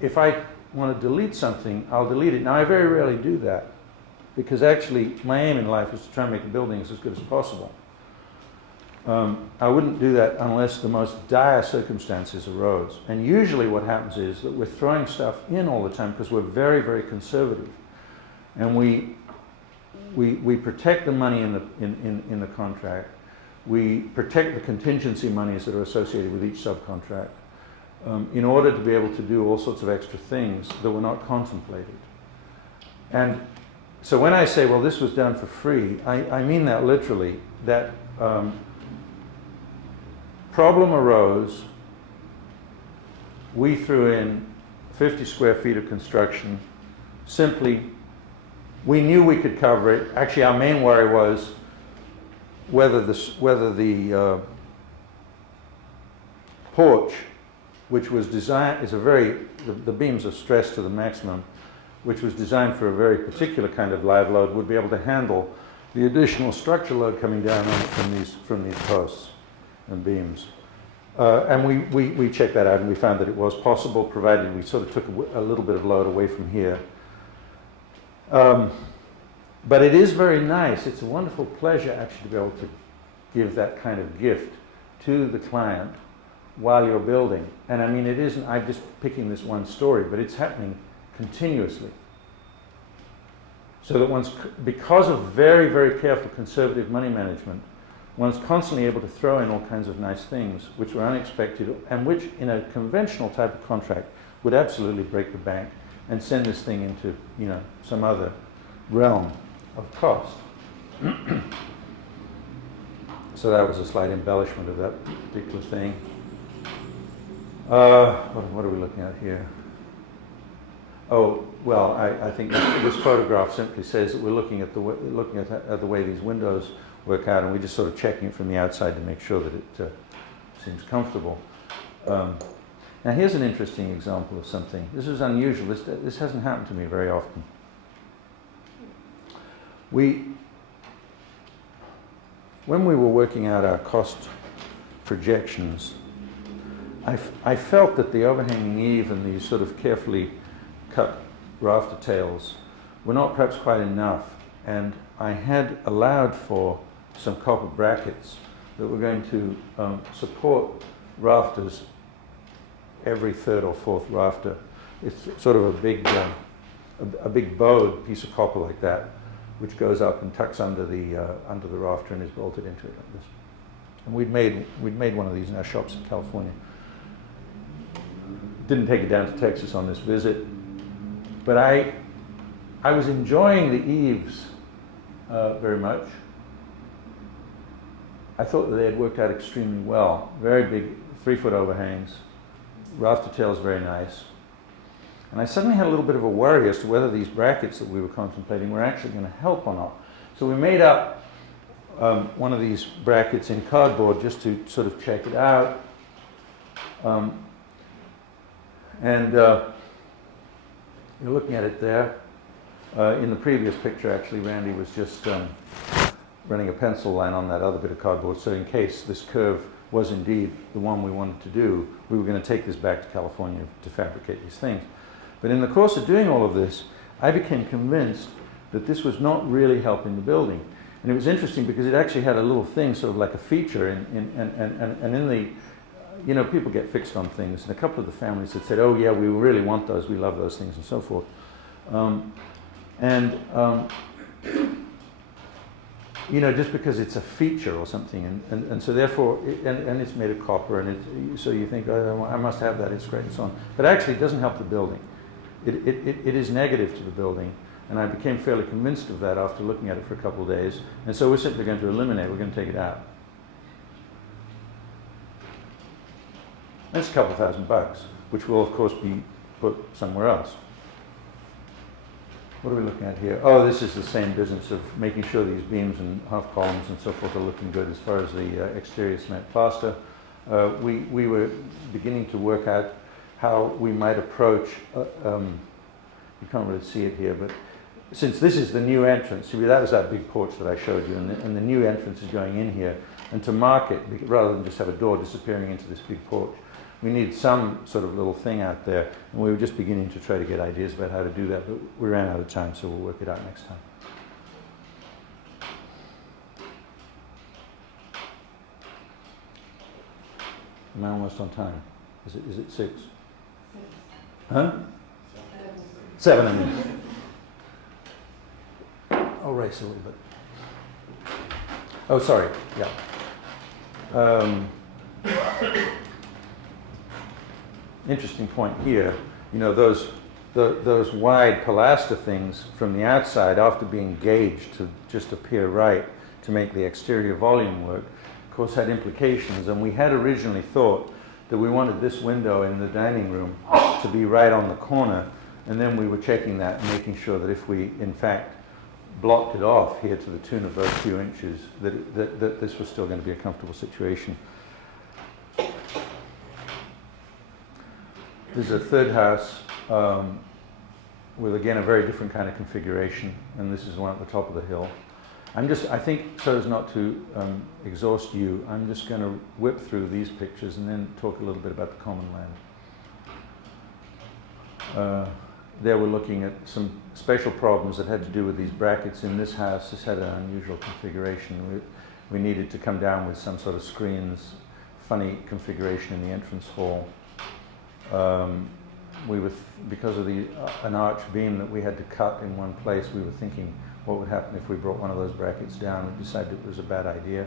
if I want to delete something, I'll delete it. Now, I very rarely do that, because actually my aim in life is to try and make the buildings as good as possible. I wouldn't do that unless the most dire circumstances arose. And usually what happens is that we're throwing stuff in all the time because we're very, very conservative. And we protect the money in the contract. We protect the contingency monies that are associated with each subcontract, in order to be able to do all sorts of extra things that were not contemplated. And so when I say, well, this was done for free, I mean that literally, that problem arose, we threw in 50 square feet of construction, simply, we knew we could cover it. Actually, our main worry was whether the porch, which was designed, the beams are stressed to the maximum, which was designed for a very particular kind of live load, would be able to handle the additional structure load coming down on it from these posts and beams. And we checked that out, and we found that it was possible, provided we sort of took a little bit of load away from here. But it is very nice. It's a wonderful pleasure actually to be able to give that kind of gift to the client while you're building. And I mean, it isn't, I'm just picking this one story, but it's happening continuously. So that because of very, very careful conservative money management, one's constantly able to throw in all kinds of nice things which were unexpected and which in a conventional type of contract would absolutely break the bank and send this thing into, some other realm of cost. So that was a slight embellishment of that particular thing. What are we looking at here? Oh, well, I think this photograph simply says that we're looking at the way these windows work out, and we're just sort of checking it from the outside to make sure that it seems comfortable. Now, here's an interesting example of something. This is unusual. This hasn't happened to me very often. When we were working out our cost projections, I felt that the overhanging eave and these sort of carefully cut rafter tails were not perhaps quite enough, and I had allowed for some copper brackets that were going to support rafters every third or fourth rafter. It's sort of a big bowed piece of copper like that, which goes up and tucks under the rafter and is bolted into it like this. And we'd made one of these in our shops in California. Didn't take it down to Texas on this visit, but I was enjoying the eaves very much. I thought that they had worked out extremely well. Very big 3-foot overhangs, rafter tails very nice. And I suddenly had a little bit of a worry as to whether these brackets that we were contemplating were actually going to help or not. So we made up one of these brackets in cardboard just to sort of check it out. And you're looking at it there. In the previous picture, actually, Randy was just running a pencil line on that other bit of cardboard, so in case this curve was indeed the one we wanted to do, we were going to take this back to California to fabricate these things. But in the course of doing all of this, I became convinced that this was not really helping the building. And it was interesting because it actually had a little thing, sort of like a feature, and in the, you know, people get fixed on things, and a couple of the families had said, oh yeah, we really want those, we love those things, and so forth. You know, just because it's a feature or something, and so therefore, and it's made of copper, and so you think, oh, I must have that, it's great, and so on. But actually, it doesn't help the building. It is negative to the building, and I became fairly convinced of that after looking at it for a couple of days, and so we're simply going to eliminate, we're going to take it out. That's a couple $1,000, which will, of course, be put somewhere else. What are we looking at here? Oh, this is the same business of making sure these beams and half columns and so forth are looking good as far as the exterior cement plaster. We were beginning to work out how we might approach, you can't really see it here, but since this is the new entrance, see, that was that big porch that I showed you, and the new entrance is going in here, and to mark it, rather than just have a door disappearing into this big porch, we need some sort of little thing out there, and we were just beginning to try to get ideas about how to do that, but we ran out of time, so we'll work it out next time. Am I almost on time? Is it 6? Huh? 7, I mean. I'll race a little bit. Oh, sorry, yeah. Interesting point here, you know, those wide pilaster things from the outside, after being gauged to just appear right to make the exterior volume work, of course had implications, and we had originally thought that we wanted this window in the dining room to be right on the corner, and then we were checking that and making sure that if we in fact blocked it off here to the tune of those few inches, that this was still going to be a comfortable situation. This is a third house with, again, a very different kind of configuration, and this is one at the top of the hill. I think, so as not to exhaust you, I'm just going to whip through these pictures and then talk a little bit about the common land. There we're looking at some spatial problems that had to do with these brackets in this house. This had an unusual configuration. We needed to come down with some sort of screens, funny configuration in the entrance hall. Because of an arch beam that we had to cut in one place, we were thinking what would happen if we brought one of those brackets down. We decided it was a bad idea.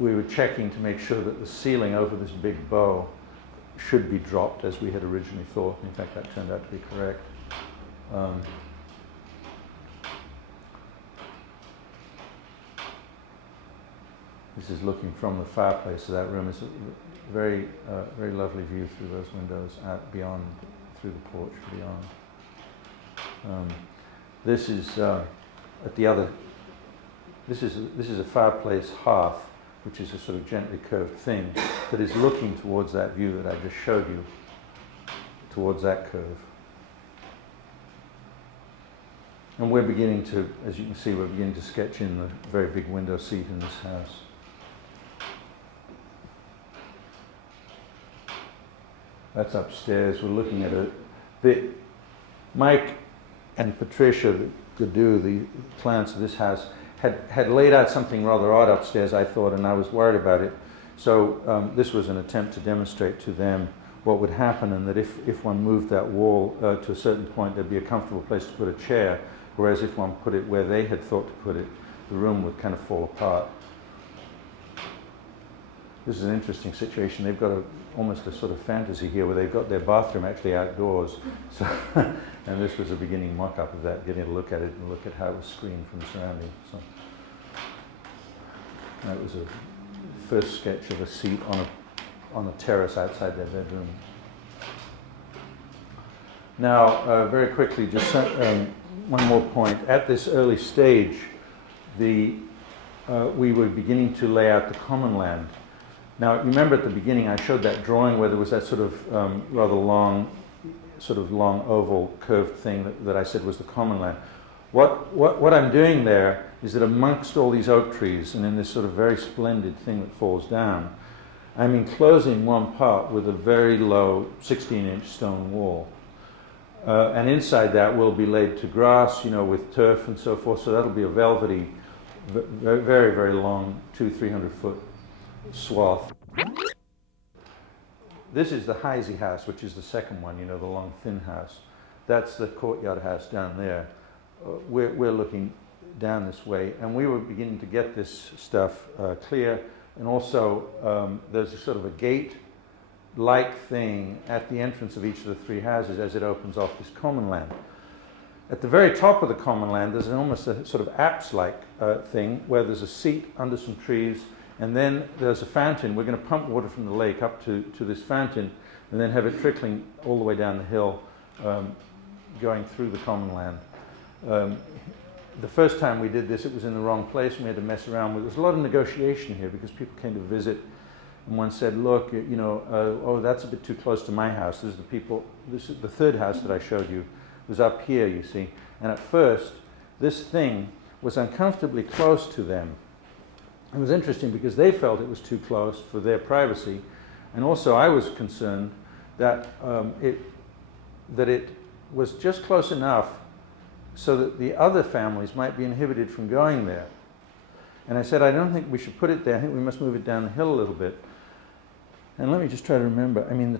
We were checking to make sure that the ceiling over this big bow should be dropped as we had originally thought. In fact, that turned out to be correct. This is looking from the fireplace of that room. It's a very, very lovely view through those windows, out beyond, through the porch beyond. This is at the other. This is a fireplace hearth, which is a sort of gently curved thing that is looking towards that view that I just showed you, towards that curve. And we're beginning to, as you can see, we're beginning to sketch in the very big window seat in this house. That's upstairs. We're looking at it. Mike and Patricia, that do the plans of this house, had laid out something rather odd upstairs, I thought, and I was worried about it. So this was an attempt to demonstrate to them what would happen, and that if one moved that wall to a certain point, there'd be a comfortable place to put a chair, whereas if one put it where they had thought to put it, the room would kind of fall apart. This is an interesting situation. They've got almost a sort of fantasy here where they've got their bathroom actually outdoors. So, and this was a beginning mock-up of that, getting a look at it and look at how it was screened from the surroundings. So, that was a first sketch of a seat on a terrace outside their bedroom. Now, very quickly, just one more point. At this early stage, we were beginning to lay out the common land. Now, you remember at the beginning I showed that drawing where there was that sort of rather long sort of long oval curved thing that I said was the common land. What I'm doing there is that amongst all these oak trees and in this sort of very splendid thing that falls down, I'm enclosing one part with a very low 16-inch stone wall. And inside that will be laid to grass, you know, with turf and so forth. So that'll be a velvety, very, very, very long 200-300 foot swath. This is the Heine house, which is the second one, you know, the long, thin house. That's the courtyard house down there. We're looking down this way, and we were beginning to get this stuff clear. And also, there's a sort of a gate-like thing at the entrance of each of the three houses as it opens off this common land. At the very top of the common land, there's almost a sort of apse-like thing where there's a seat under some trees, and then there's a fountain. We're going to pump water from the lake up to this fountain, and then have it trickling all the way down the hill, going through the common land. The first time we did this, it was in the wrong place, and we had to mess around with it. There was a lot of negotiation here because people came to visit, and one said, look, you know, oh, that's a bit too close to my house. This is the third house that I showed you, was up here, you see. And at first, this thing was uncomfortably close to them. It was interesting because they felt it was too close for their privacy, and also I was concerned that it was just close enough so that the other families might be inhibited from going there. And I said, I don't think we should put it there. I think we must move it down the hill a little bit. And let me just try to remember. I mean,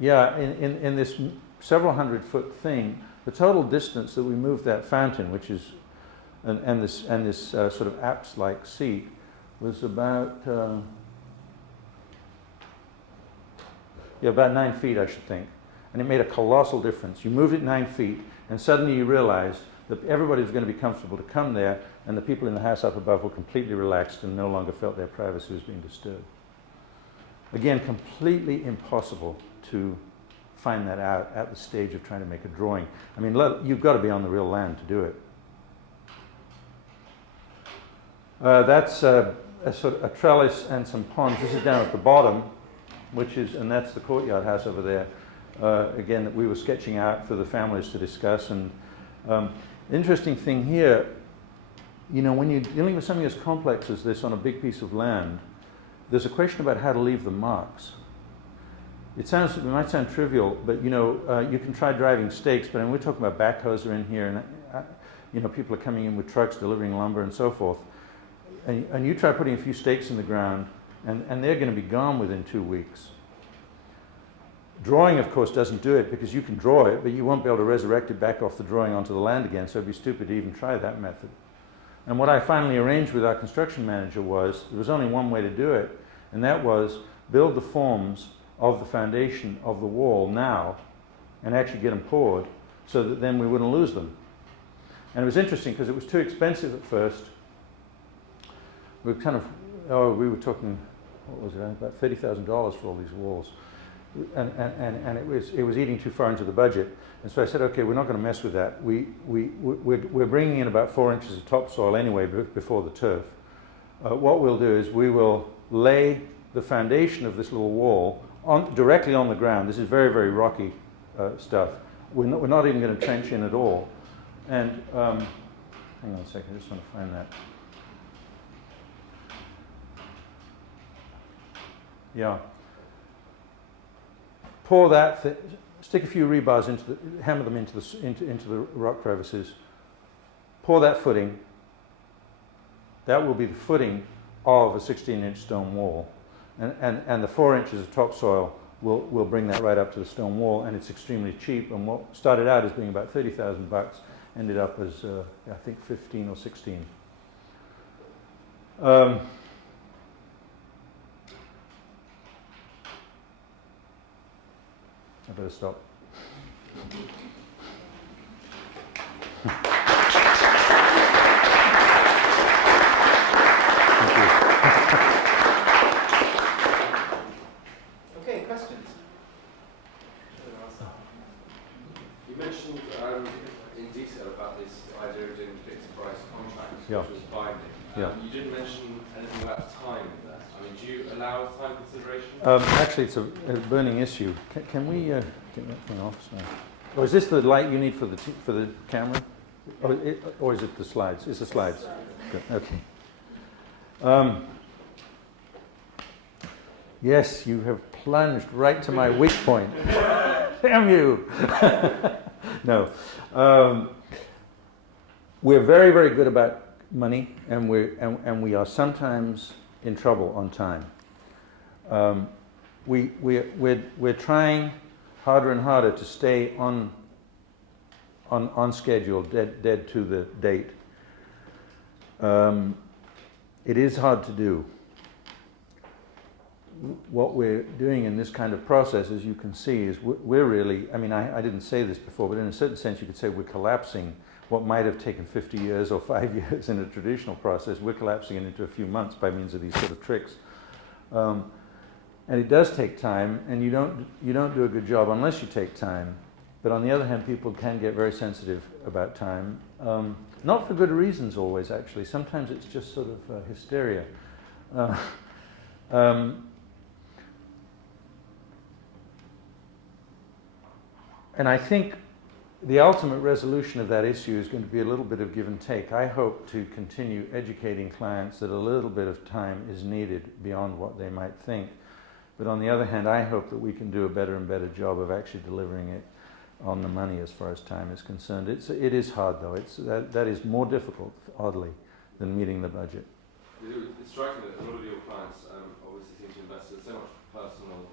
in this several hundred foot thing, the total distance that we moved that fountain, which is, and this sort of apse-like seat, was about, about 9 feet, I should think. And it made a colossal difference. You moved it 9 feet, and suddenly you realized that everybody was going to be comfortable to come there, and the people in the house up above were completely relaxed and no longer felt their privacy was being disturbed. Again, completely impossible to find that out at the stage of trying to make a drawing. I mean, you've got to be on the real land to do it. That's a sort of a trellis and some ponds. This is down at the bottom, and that's the courtyard house over there. Again, that we were sketching out for the families to discuss. And interesting thing here, you know, when you're dealing with something as complex as this on a big piece of land, there's a question about how to leave the marks. It might sound trivial, but you know, you can try driving stakes, but we're talking about backhoes are in here, and you know, people are coming in with trucks delivering lumber and so forth. And you try putting a few stakes in the ground, and they're going to be gone within 2 weeks. Drawing, of course, doesn't do it because you can draw it, but you won't be able to resurrect it back off the drawing onto the land again, so it'd be stupid to even try that method. And what I finally arranged with our construction manager was, there was only one way to do it, and that was build the forms of the foundation of the wall now and actually get them poured so that then we wouldn't lose them. And it was interesting because it was too expensive at first. We were talking, what was it, about $30,000 for all these walls. And it was eating too far into the budget. And so I said, okay, we're not going to mess with that. We're bringing in about 4 inches of topsoil anyway before the turf. What we'll do is we will lay the foundation of this little wall directly on the ground. This is very, very rocky stuff. We're not even going to trench in at all. And hang on a second, I just want to find that. Yeah. Pour that, stick a few rebars hammer them into the rock crevices. Pour that footing. That will be the footing of a 16-inch stone wall. And the 4 inches of topsoil will bring that right up to the stone wall, and it's extremely cheap. And what started out as being about $30,000 ended up as, I think, 15 or 16. I better stop. Okay, questions? You mentioned in detail about this idea of doing fixed price contracts, Yeah. which was binding. Yeah. You didn't mention anything about time in that. I mean, do you allow time consideration? Actually, it's a burning issue. Can we get that thing off? Sorry. Or is this the light you need for the camera? Or is it the slides? It's the slides. Good. Okay. Yes, you have plunged right to my weak point. Damn you! No. We're very, very good about money, and we are sometimes in trouble on time. We're trying harder and harder to stay on schedule, dead to the date. It is hard to do. What we're doing in this kind of process, as you can see, is we're really, I mean, I didn't say this before, but in a certain sense you could say we're collapsing what might have taken 50 years or 5 years in a traditional process. We're collapsing it into a few months by means of these sort of tricks. And it does take time, and you don't do a good job unless you take time. But on the other hand, people can get very sensitive about time. Not for good reasons always, actually. Sometimes it's just sort of hysteria. And I think the ultimate resolution of that issue is going to be a little bit of give and take. I hope to continue educating clients that a little bit of time is needed beyond what they might think. But on the other hand, I hope that we can do a better and better job of actually delivering it on the money as far as time is concerned. It is hard, though. That is more difficult, oddly, than meeting the budget. It's striking that a lot of your clients obviously seem to invest so much personal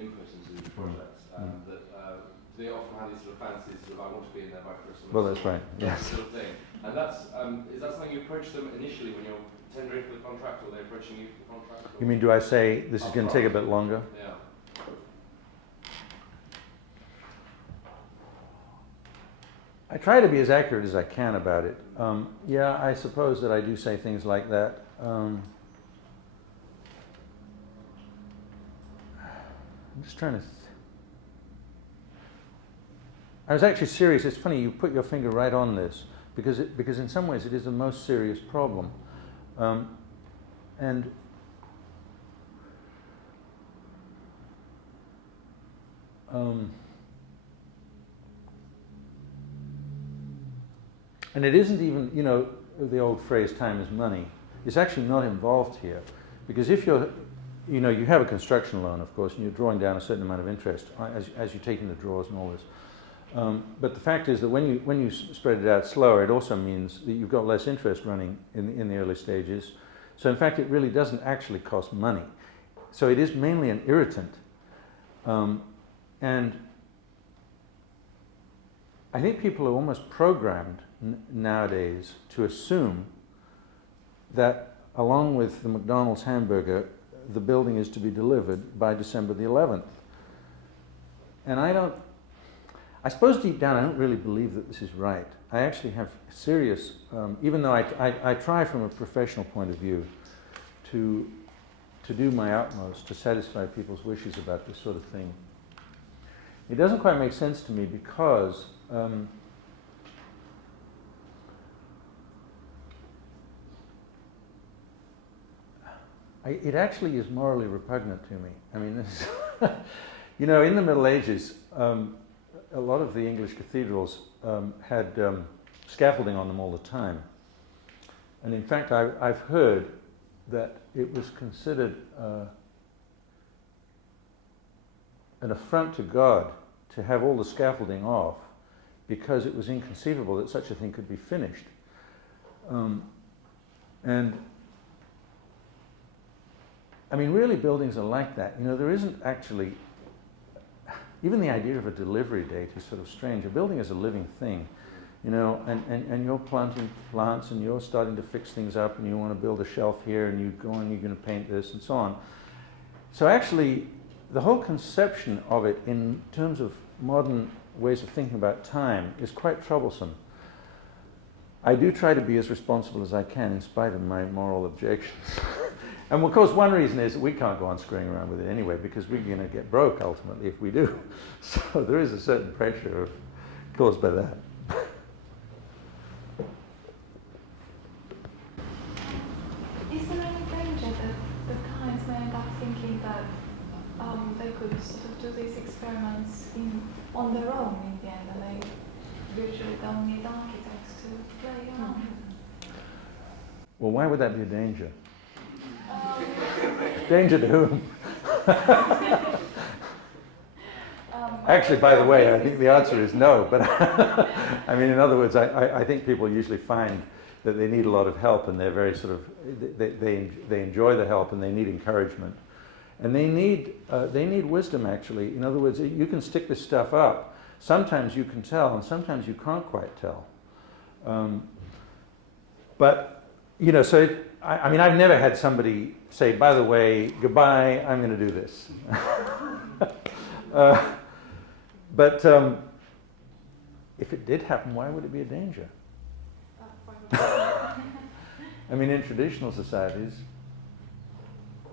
input into these projects that they often have these sort of fancies, sort of, I want to be in there by Christmas. Well, that's right. That Yes. sort of thing. And that's, is that something you approach them initially when you're tendering for the contract, or they're approaching you for the contract? You mean, do I say this is going to take a bit longer? Yeah. I try to be as accurate as I can about it. Yeah, I suppose that I do say things like that. I'm just trying to... I was actually serious. It's funny, you put your finger right on this, because in some ways it is the most serious problem. And it isn't even, you know, the old phrase, time is money. It's actually not involved here. Because if you're, you know, you have a construction loan, of course, and you're drawing down a certain amount of interest as you're taking the draws and all this. But the fact is that when you spread it out slower, it also means that you've got less interest running in the early stages. So in fact, it really doesn't actually cost money. So it is mainly an irritant. And I think people are almost programmed nowadays to assume that along with the McDonald's hamburger, the building is to be delivered by December the 11th. And I suppose deep down I don't really believe that this is right. I actually have serious, even though I try from a professional point of view to do my utmost to satisfy people's wishes about this sort of thing. It doesn't quite make sense to me because it actually is morally repugnant to me. I mean, this you know, in the Middle Ages, a lot of the English cathedrals had scaffolding on them all the time. And in fact, I've heard that it was considered an affront to God to have all the scaffolding off because it was inconceivable that such a thing could be finished. And I mean, really buildings are like that. You know, there isn't actually, even the idea of a delivery date is sort of strange. A building is a living thing, you know, and you're planting plants and you're starting to fix things up and you want to build a shelf here and you go and you're going to paint this and so on. So actually, the whole conception of it in terms of modern ways of thinking about time is quite troublesome. I do try to be as responsible as I can in spite of my moral objections. And of course, one reason is that we can't go on screwing around with it anyway, because we're going to get broke ultimately if we do. So there is a certain pressure caused by that. Is there any danger that the do these experiments on their own in the end, and they usually don't need architects to play around. Well, why would that be a danger? Danger to whom? Actually, by the way, I think the answer is no. But I mean, in other words, I think people usually find that they need a lot of help, and they're very sort of they enjoy the help, and they need encouragement, and they need wisdom. Actually, in other words, you can stick this stuff up. Sometimes you can tell, and sometimes you can't quite tell. But you know, so I mean, I've never had somebody say, "By the way, goodbye. I'm going to do this." But if it did happen, why would it be a danger? I mean, in traditional societies,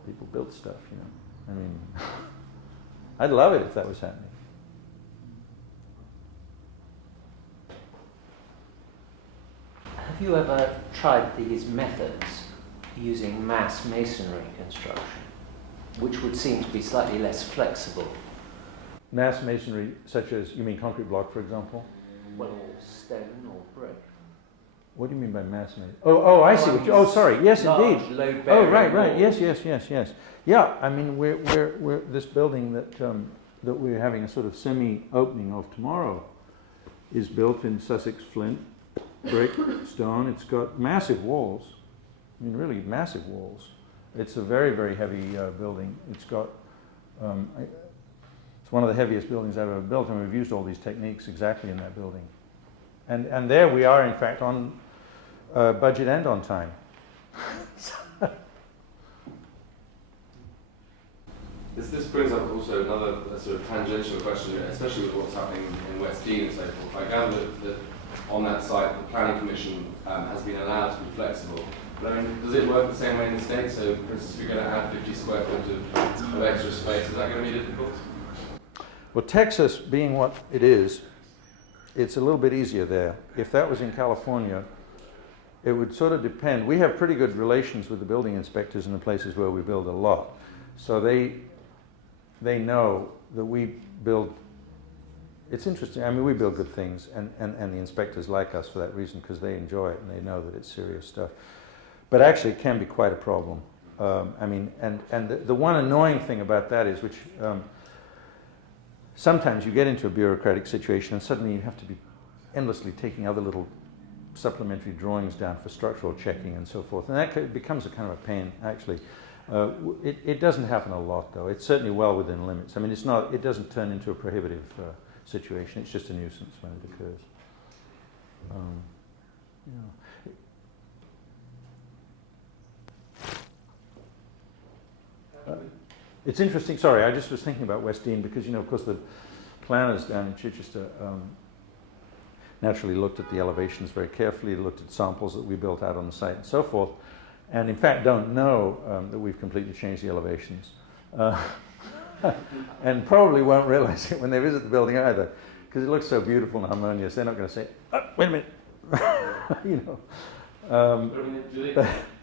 people built stuff, you know. I mean, I'd love it if that was happening. Have you ever tried these methods using mass masonry construction, which would seem to be slightly less flexible? Mass masonry, such as, you mean concrete block, for example? Well, or stone or brick. What do you mean by mass masonry? Oh, I see. What you, oh, sorry. Yes, indeed. Oh, right. Walls. Yes. Yeah, I mean, we're this building that we're having a sort of semi-opening of tomorrow is built in Sussex flint, brick, stone. It's got massive walls. I mean, really massive walls. It's a very, very heavy building. It's got it's one of the heaviest buildings I've ever built, and we've used all these techniques exactly in that building. And there we are, in fact, on budget and on time. This brings up also another sort of tangential question, especially with what's happening in West Dean and so forth. I gather that on that site, the planning commission has been allowed to be flexible. But I mean, does it work the same way in the States? So, for instance, if you're going to add 50 square foot of extra space, is that going to be difficult? Well, Texas being what it is, it's a little bit easier there. If that was in California, it would sort of depend. We have pretty good relations with the building inspectors in the places where we build a lot. So they know that we build, it's interesting, I mean, we build good things, and the inspectors like us for that reason, because they enjoy it and they know that it's serious stuff. But actually it can be quite a problem. I mean, and the one annoying thing about that is, which sometimes you get into a bureaucratic situation and suddenly you have to be endlessly taking other little supplementary drawings down for structural checking and so forth. And that becomes a kind of a pain, actually. It doesn't happen a lot, though. It's certainly well within limits. I mean, it doesn't turn into a prohibitive situation. It's just a nuisance when it occurs. It's interesting, sorry, I just was thinking about West Dean because, you know, of course the planners down in Chichester naturally looked at the elevations very carefully, looked at samples that we built out on the site and so forth, and in fact don't know that we've completely changed the elevations. And probably won't realize it when they visit the building either, because it looks so beautiful and harmonious. They're not going to say, oh, wait a minute, you know. But I mean,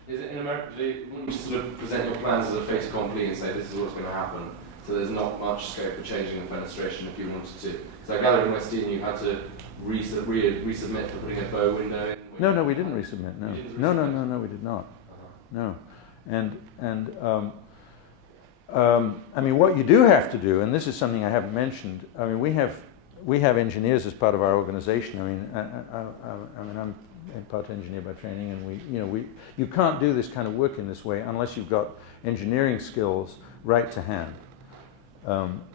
is it in America, wouldn't you sort of present your plans as a fait accompli and say this is what's going to happen, so there's not much scope for changing the fenestration if you wanted to? Because I gather in West Dean you had to resubmit for putting a bow window in. No, we didn't resubmit. No, no, we did not. No, and I mean, what you do have to do, and this is something I haven't mentioned. I mean, we have engineers as part of our organization. I mean, I'm a part engineer by training, and you can't do this kind of work in this way unless you've got engineering skills right to hand,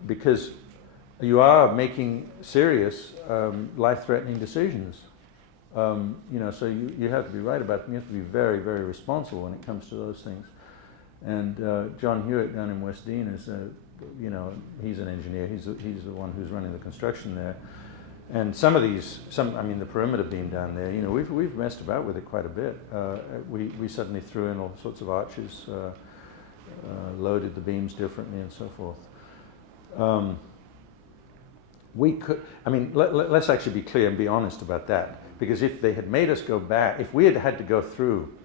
because you are making serious life-threatening decisions. So you have to be right about them. You have to be very, very responsible when it comes to those things. And John Hewitt down in West Dean is, he's an engineer. He's the one who's running the construction there. And I mean, the perimeter beam down there, we've messed about with it quite a bit. We suddenly threw in all sorts of arches, loaded the beams differently, and so forth. We could, I mean, let's actually be clear and be honest about that. Because if they had made us go back, if we had had to go through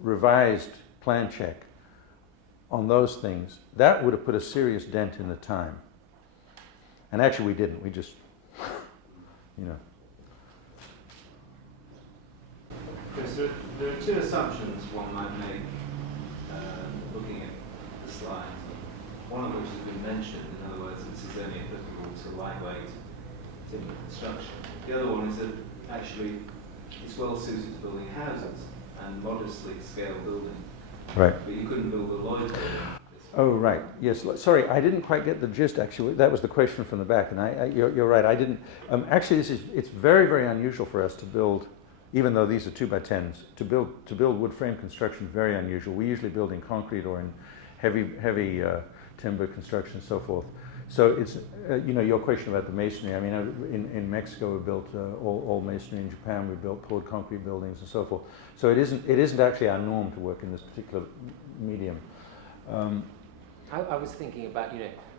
revised plan check on those things, that would have put a serious dent in the time. And actually we didn't, we just, Chris, there are two assumptions one might make looking at the slides. One of which has been mentioned, in other words, this is only applicable to lightweight timber construction. The other one is that actually it's well suited to building houses and modestly scaled building. right. But you couldn't build a Lloyd building. Oh, right. Yes. Sorry, I didn't quite get the gist. Actually, that was the question from the back, and you're right. I didn't. Actually, it's very, very unusual for us to build, even though these are 2x10s. To build wood frame construction, very unusual. We usually build in concrete or in heavy timber construction and so forth. So it's your question about the masonry. I mean, in Mexico we built all masonry. In Japan we built poured concrete buildings and so forth. So it isn't actually our norm to work in this particular medium. I was thinking about,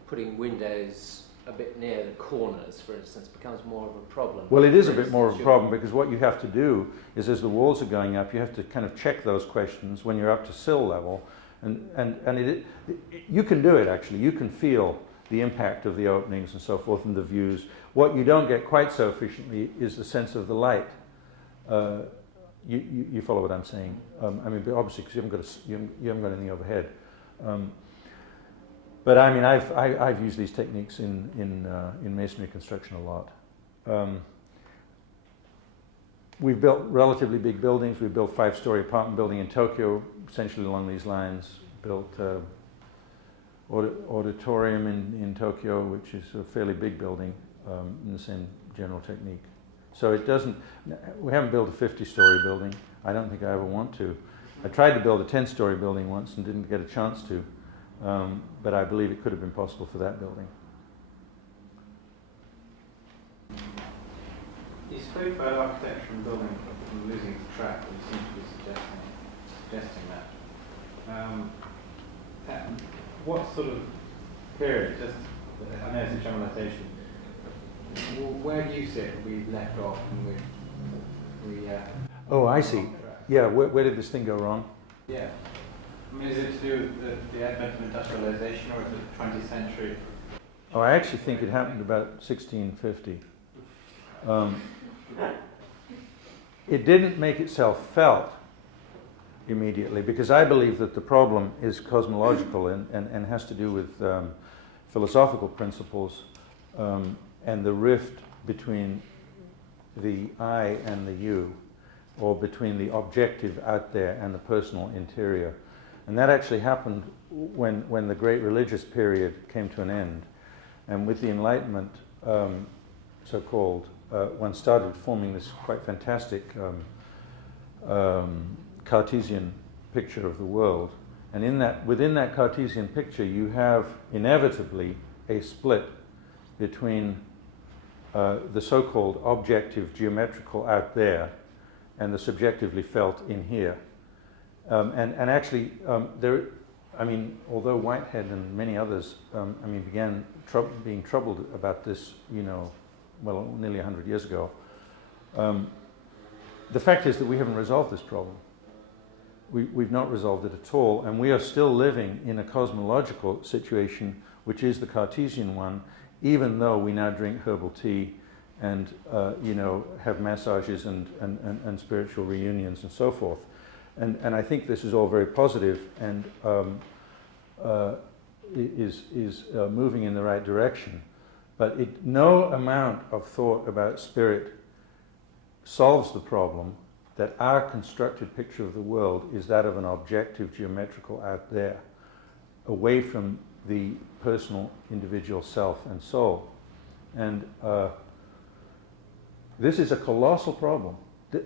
putting windows a bit near the corners, for instance, becomes more of a problem. Well, it is a bit more of a problem because what you have to do is, as the walls are going up, you have to kind of check those questions when you're up to sill level, and you can do it actually. You can feel the impact of the openings and so forth and the views. What you don't get quite so efficiently is the sense of the light. You follow what I'm saying? I mean, obviously, because you haven't got anything overhead. But I mean, I've used these techniques in masonry construction a lot. We've built relatively big buildings. We built 5-story apartment building in Tokyo, essentially along these lines. Built auditorium in Tokyo, which is a fairly big building in the same general technique. So it doesn't. We haven't built a 50-story building. I don't think I ever want to. I tried to build a 10-story building once and didn't get a chance to. But I believe it could have been possible for that building. You spoke about architecture and building and losing track, and you seem to be suggesting that. What sort of period, I know it's a generalization, where do you sit? We left off and we Oh, I see. Yeah, where did this thing go wrong? Yeah. I mean, is it to do with the advent of industrialization, or is it 20th century? Oh, I actually think it happened about 1650. It didn't make itself felt immediately because I believe that the problem is cosmological and has to do with philosophical principles and the rift between the I and the you, or between the objective out there and the personal interior. And that actually happened when the great religious period came to an end. And with the Enlightenment, so-called, one started forming this quite fantastic Cartesian picture of the world. And within that Cartesian picture, you have inevitably a split between the so-called objective geometrical out there and the subjectively felt in here. And actually, although Whitehead and many others, began being troubled about this, nearly 100 years ago, the fact is that we haven't resolved this problem. We've not resolved it at all, and we are still living in a cosmological situation, which is the Cartesian one, even though we now drink herbal tea and, have massages and spiritual reunions and so forth. And I think this is all very positive and is moving in the right direction. But no amount of thought about spirit solves the problem that our constructed picture of the world is that of an objective geometrical out there, away from the personal individual self and soul. And this is a colossal problem.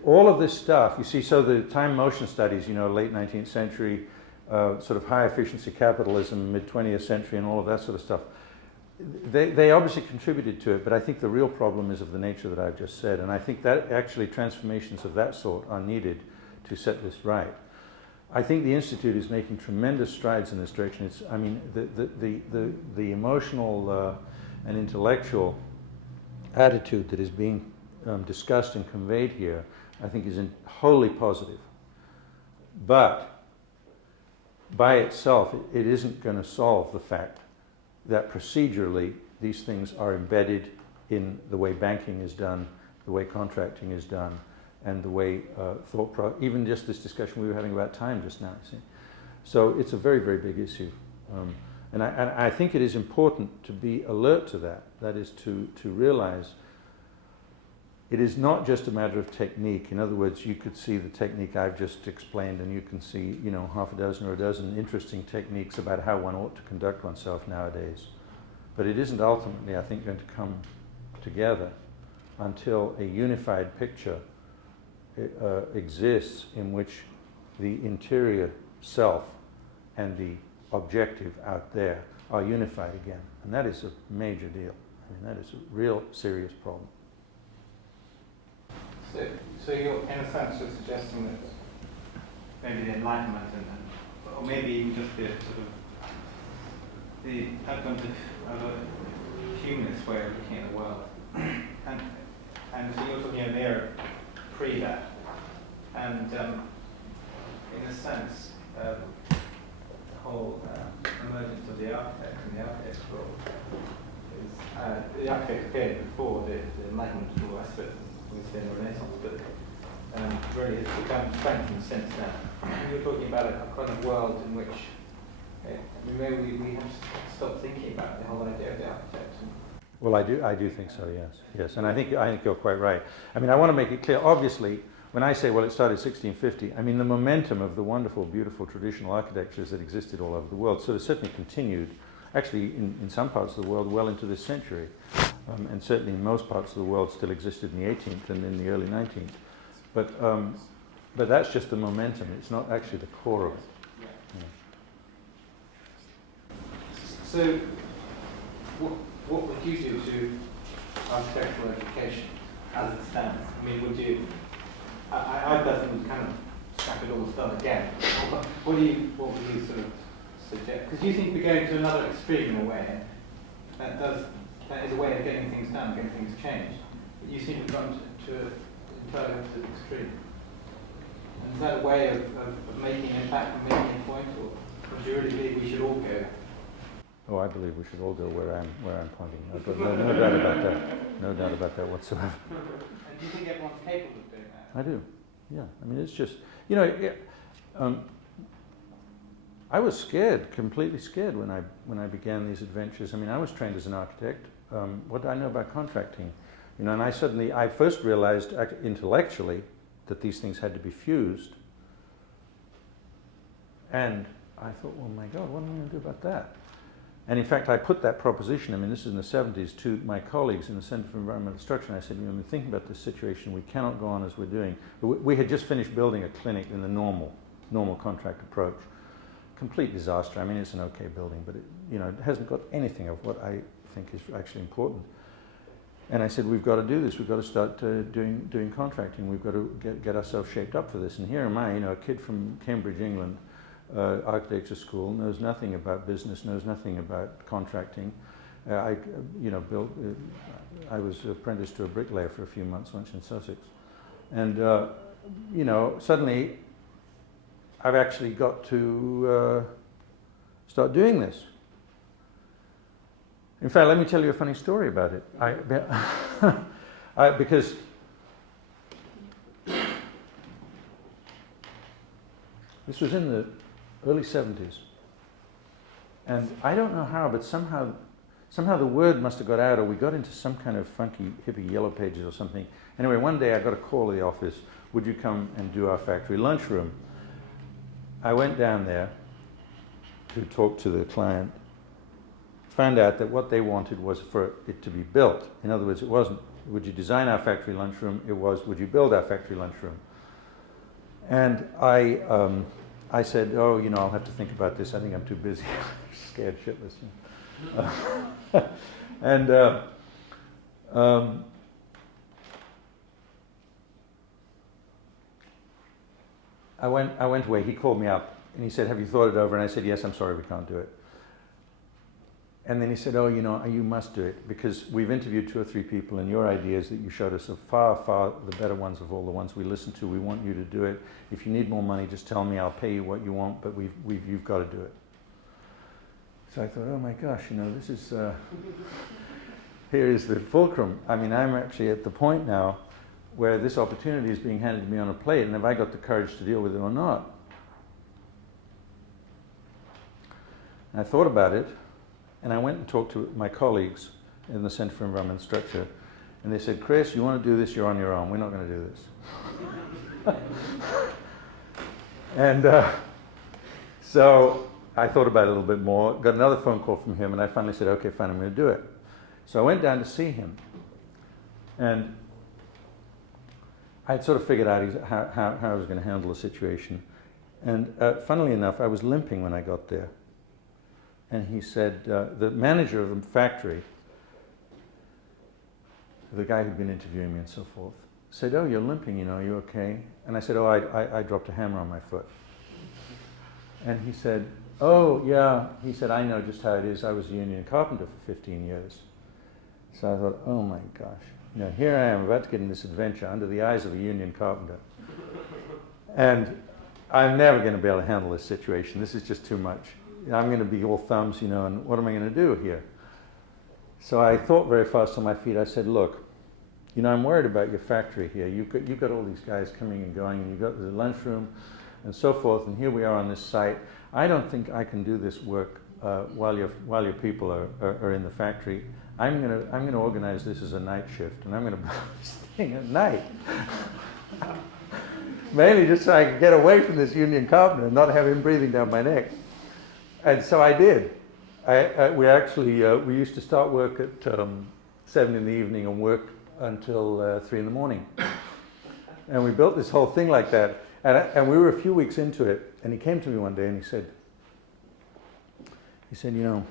All of this stuff, you see, so the time motion studies, late 19th century, sort of high efficiency capitalism, mid 20th century, and all of that sort of stuff, they obviously contributed to it, but I think the real problem is of the nature that I've just said, and I think that actually transformations of that sort are needed to set this right. I think the Institute is making tremendous strides in this direction. It's, the emotional and intellectual attitude that is being discussed and conveyed here, I think is wholly positive. But by itself, it isn't going to solve the fact that procedurally these things are embedded in the way banking is done, the way contracting is done, and the way even just this discussion we were having about time just now, you see. So it's a very, very big issue. And I think it is important to be alert to that. That is to realize it is not just a matter of technique. In other words, you could see the technique I've just explained, and you can see, half a dozen or a dozen interesting techniques about how one ought to conduct oneself nowadays. But it isn't ultimately, I think, going to come together until a unified picture exists in which the interior self and the objective out there are unified again. And that is a major deal. I mean, that is a real serious problem. So you're, in a sense, you're suggesting that maybe the Enlightenment or maybe even just the sort of the advent of a humanist way of looking at the world, and so you're talking of an era pre that, and in a sense, the whole emergence of the architect and the architect's role is the architect appeared before the Enlightenment and all the rest of it. We say in the Renaissance, but really has become strengthened since then. You're talking about a kind of world in which maybe we have to stop thinking about the whole idea of the architect. Well, I do think so. Yes, and I think you're quite right. I mean, I want to make it clear. Obviously, when I say, well, it started 1650, I mean the momentum of the wonderful, beautiful traditional architectures that existed all over the world sort of certainly continued. Actually, in some parts of the world, well into this century. And certainly in most parts of the world still existed in the 18th and in the early 19th. But that's just the momentum. It's not actually the core of it. Yeah. So, what would you do to architectural education as it stands? I mean, would you... I personally would kind of scrap it all and start again. What would you sort of suggest? Because you seem to be going to another extreme in a way. That is a way of getting things done, getting things changed. But you seem to have gone to an entirely opposite extreme. And is that a way of making an impact and making a point, or do you really believe we should all go? Oh, I believe we should all go where I'm pointing. No doubt about that. No doubt about that whatsoever. And do you think everyone's capable of doing that? I do. Yeah. I mean, it's just I was scared, completely scared when I began these adventures. I mean, I was trained as an architect. What did I know about contracting? And I first realized intellectually that these things had to be fused. And I thought, well, my God, what am I going to do about that? And in fact, I put that proposition, I mean, this is in the 70s, to my colleagues in the Center for Environmental Instruction. I said, I've been thinking about this situation. We cannot go on as we're doing. We had just finished building a clinic in the normal contract approach. Complete disaster. I mean, it's an okay building, but it hasn't got anything of what I think is actually important. And I said, we've got to do this. We've got to start doing contracting. We've got to get ourselves shaped up for this. And here am I, a kid from Cambridge, England, architecture school, knows nothing about business, knows nothing about contracting. I was apprenticed to a bricklayer for a few months once in Sussex. And, suddenly I've actually got to start doing this. In fact, let me tell you a funny story about it. Because this was in the early 70s. And I don't know how, but somehow the word must have got out, or we got into some kind of funky hippie yellow pages or something. Anyway, one day I got a call at the office, would you come and do our factory lunchroom? I went down there to talk to the client, found out that what they wanted was for it to be built. In other words, it wasn't, would you design our factory lunchroom? It was, would you build our factory lunchroom? And I said, I'll have to think about this. I think I'm too busy. Scared shitless. I went away. He called me up and he said, have you thought it over? And I said, yes, I'm sorry, we can't do it. And then he said, you must do it, because we've interviewed 2 or 3 people, and your ideas that you showed us are far, far the better ones of all the ones we listened to. We want you to do it. If you need more money, just tell me. I'll pay you what you want, but you've got to do it. So I thought, oh my gosh, this is... here is the fulcrum. I mean, I'm actually at the point now where this opportunity is being handed to me on a plate, and have I got the courage to deal with it or not? And I thought about it, and I went and talked to my colleagues in the Center for Environmental Structure, and they said, Chris, you want to do this, you're on your own. We're not going to do this. And so I thought about it a little bit more, got another phone call from him, and I finally said, okay, fine, I'm going to do it. So I went down to see him, and I'd sort of figured out how I was going to handle the situation. And funnily enough, I was limping when I got there. And he said, the manager of the factory, the guy who'd been interviewing me and so forth, said, oh, you're limping, you know, are you okay? And I said, oh, I dropped a hammer on my foot. And he said, oh, yeah. He said, I know just how it is. I was a union carpenter for 15 years. So I thought, oh my gosh. You know, here I am about to get in this adventure under the eyes of a union carpenter. And I'm never going to be able to handle this situation. This is just too much. I'm going to be all thumbs, you know, and what am I going to do here? So I thought very fast on my feet. I said, look, you know, I'm worried about your factory here. You've got all these guys coming and going, and you've got the lunchroom and so forth, and here we are on this site. I don't think I can do this work while your people are in the factory. I'm going to organize this as a night shift, and I'm going to build this thing at night. Mainly just so I can get away from this union carpenter and not have him breathing down my neck. And so I did. We used to start work at 7 in the evening and work until 3 in the morning. And we built this whole thing like that. And we were a few weeks into it, and he came to me one day and he said, you know,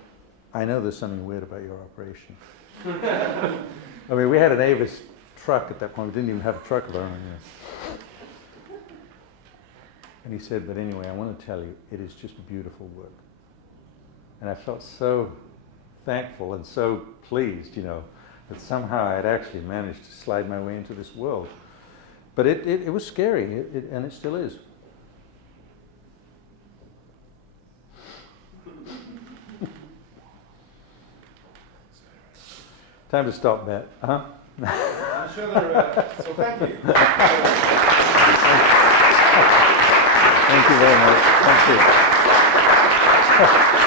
I know there's something weird about your operation. I mean, we had an Avis truck at that point. We didn't even have a truck of our own. And he said, but anyway, I want to tell you, it is just beautiful work. And I felt so thankful and so pleased, you know, that somehow I had actually managed to slide my way into this world. But it was scary, and it still is. Time to stop, Matt. Huh? I'm sure they're. So thank you. Thank you very much. Thank you.